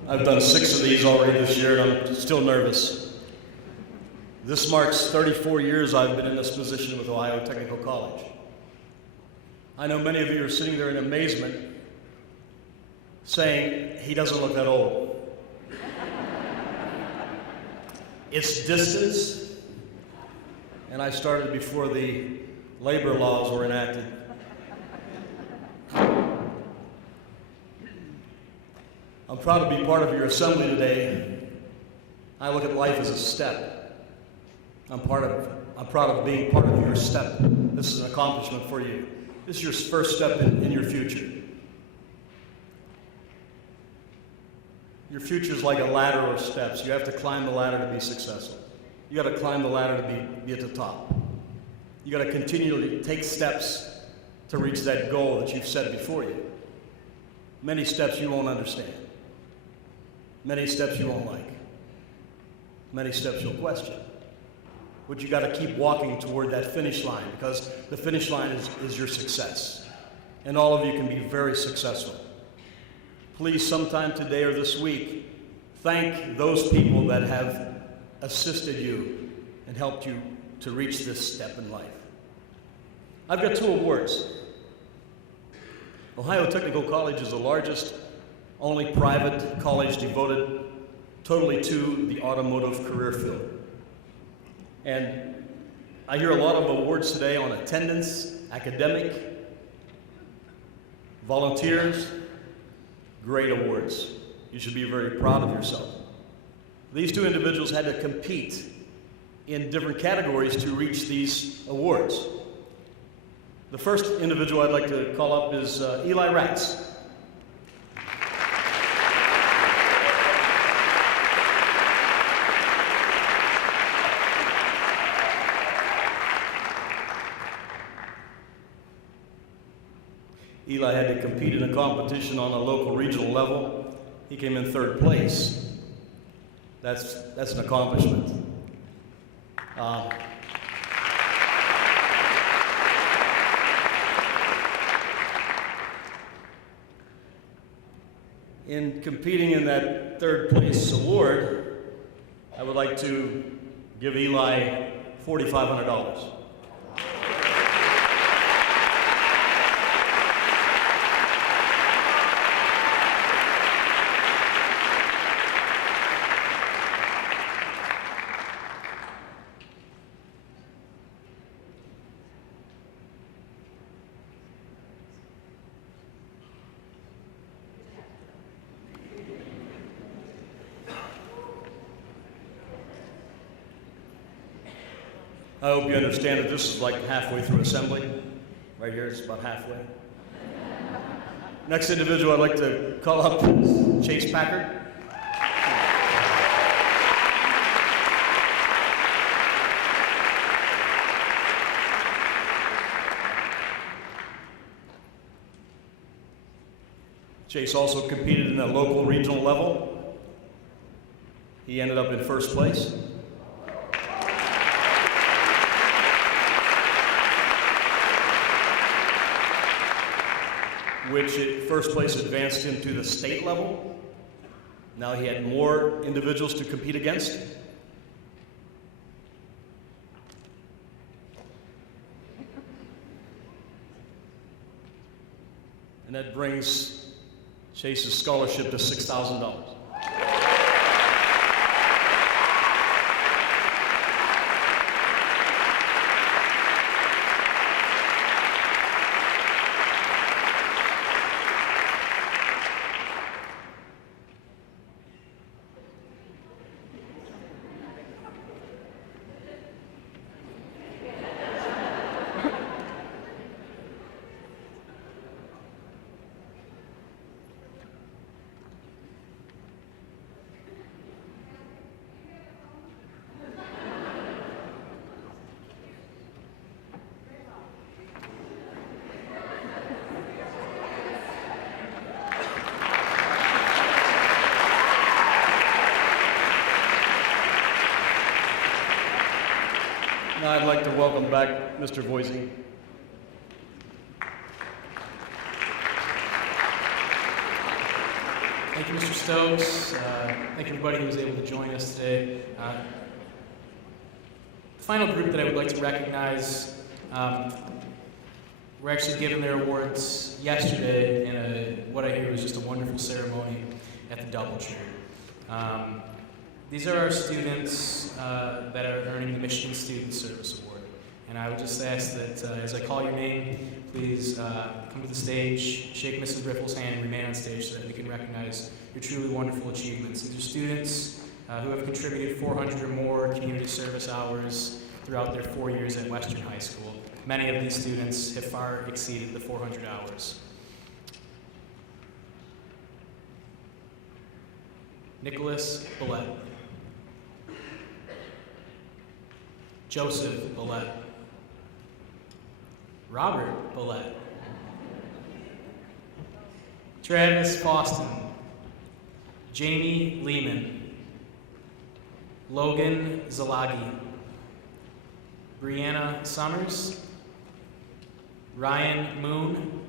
I've done 6 of these already this year, and I'm still nervous. This marks 34 years I've been in this position with Ohio Technical College. I know many of you are sitting there in amazement, saying, he doesn't look that old. It's distance, and I started before the labor laws were enacted. I'm proud to be part of your assembly today. I look at life as a step. I'm proud of being part of your step. This is an accomplishment for you. This is your first step in your future. Your future is like a ladder or steps. You have to climb the ladder to be successful. You got to climb the ladder to be at the top. You got to continually take steps to reach that goal that you've set before you. Many steps you won't understand. Many steps you won't like. Many steps you'll question. But you got to keep walking toward that finish line, because the finish line is your success. And all of you can be very successful. Please, sometime today or this week, thank those people that have assisted you and helped you to reach this step in life. I've got 2 awards. Ohio Technical College is the largest, only private college devoted totally to the automotive career field. And I hear a lot of awards today on attendance, academic, volunteers, great awards. You should be very proud of yourself. These 2 individuals had to compete in different categories to reach these awards. The first individual I'd like to call up is Eli Ratz. Eli had to compete in a competition on a local regional level. He came in 3rd place. That's an accomplishment. In competing in that 3rd place award, I would like to give Eli $4,500. I hope you understand that this is like halfway through assembly. Right here is about halfway. Next individual I'd like to call up is Chase Packard. Chase also competed in the local regional level. He ended up in first place. Which at first place advanced him to the state level. Now he had more individuals to compete against. And that brings Chase's scholarship to $6,000. Now I'd like to welcome back Mr. Voisey. Thank you, Mr. Stokes. Thank you, everybody who was able to join us today. The final group that I would like to recognize were actually given their awards yesterday in what I hear was just a wonderful ceremony at the Doubletree. These are our students that are earning the Michigan Student Service Award. And I would just ask that as I call your name, please come to the stage, shake Mrs. Riffle's hand, and remain on stage so that we can recognize your truly wonderful achievements. These are students who have contributed 400 or more community service hours throughout their 4 years at Western High School. Many of these students have far exceeded the 400 hours. Nicholas Billette. Joseph Billette. Robert Billette. Travis Faustin. Jamie Lehman. Logan Zalagi. Brianna Summers. Ryan Moon.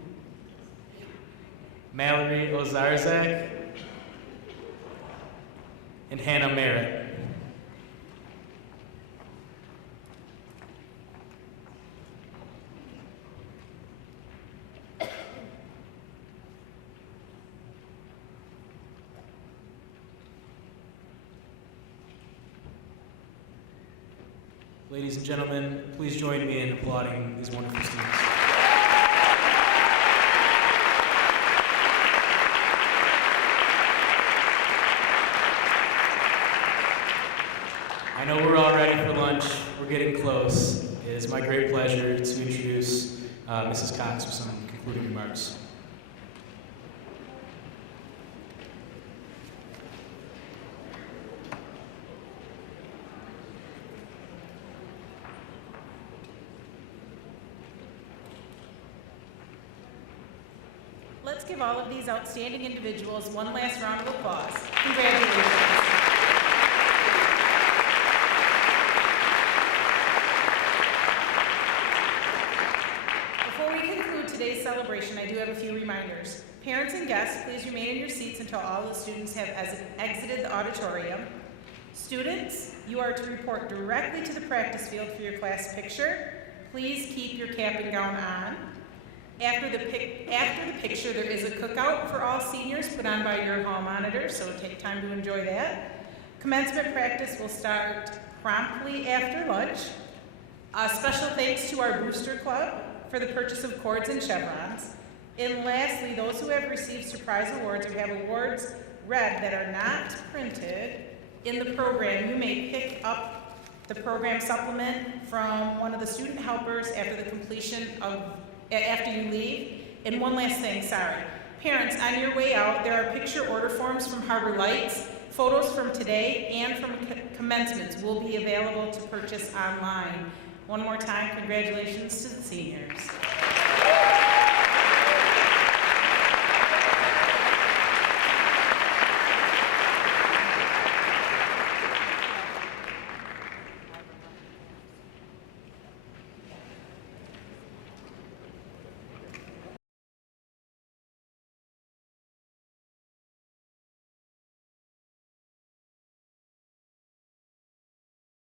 Mallory Ozarzak. And Hannah Merritt. Ladies and gentlemen, please join me in applauding these wonderful students. I know we're all ready for lunch. We're getting close. It is my great pleasure to introduce Mrs. Cox with some concluding remarks. Let's give all of these outstanding individuals one last round of applause. Congratulations. Before we conclude today's celebration, I do have a few reminders. Parents and guests, please remain in your seats until all the students have exited the auditorium. Students, you are to report directly to the practice field for your class picture. Please keep your cap and gown on. After the picture, there is a cookout for all seniors put on by your hall monitor, so take time to enjoy that. Commencement practice will start promptly after lunch. A special thanks to our Booster Club for the purchase of cords and chevrons. And lastly, those who have received surprise awards or have awards read that are not printed in the program, you may pick up the program supplement from one of the student helpers after the completion of after you leave. And one last thing, sorry. Parents, on your way out, there are picture order forms from Harbor Lights. Photos from today and from commencements will be available to purchase online. One more time, congratulations to the seniors.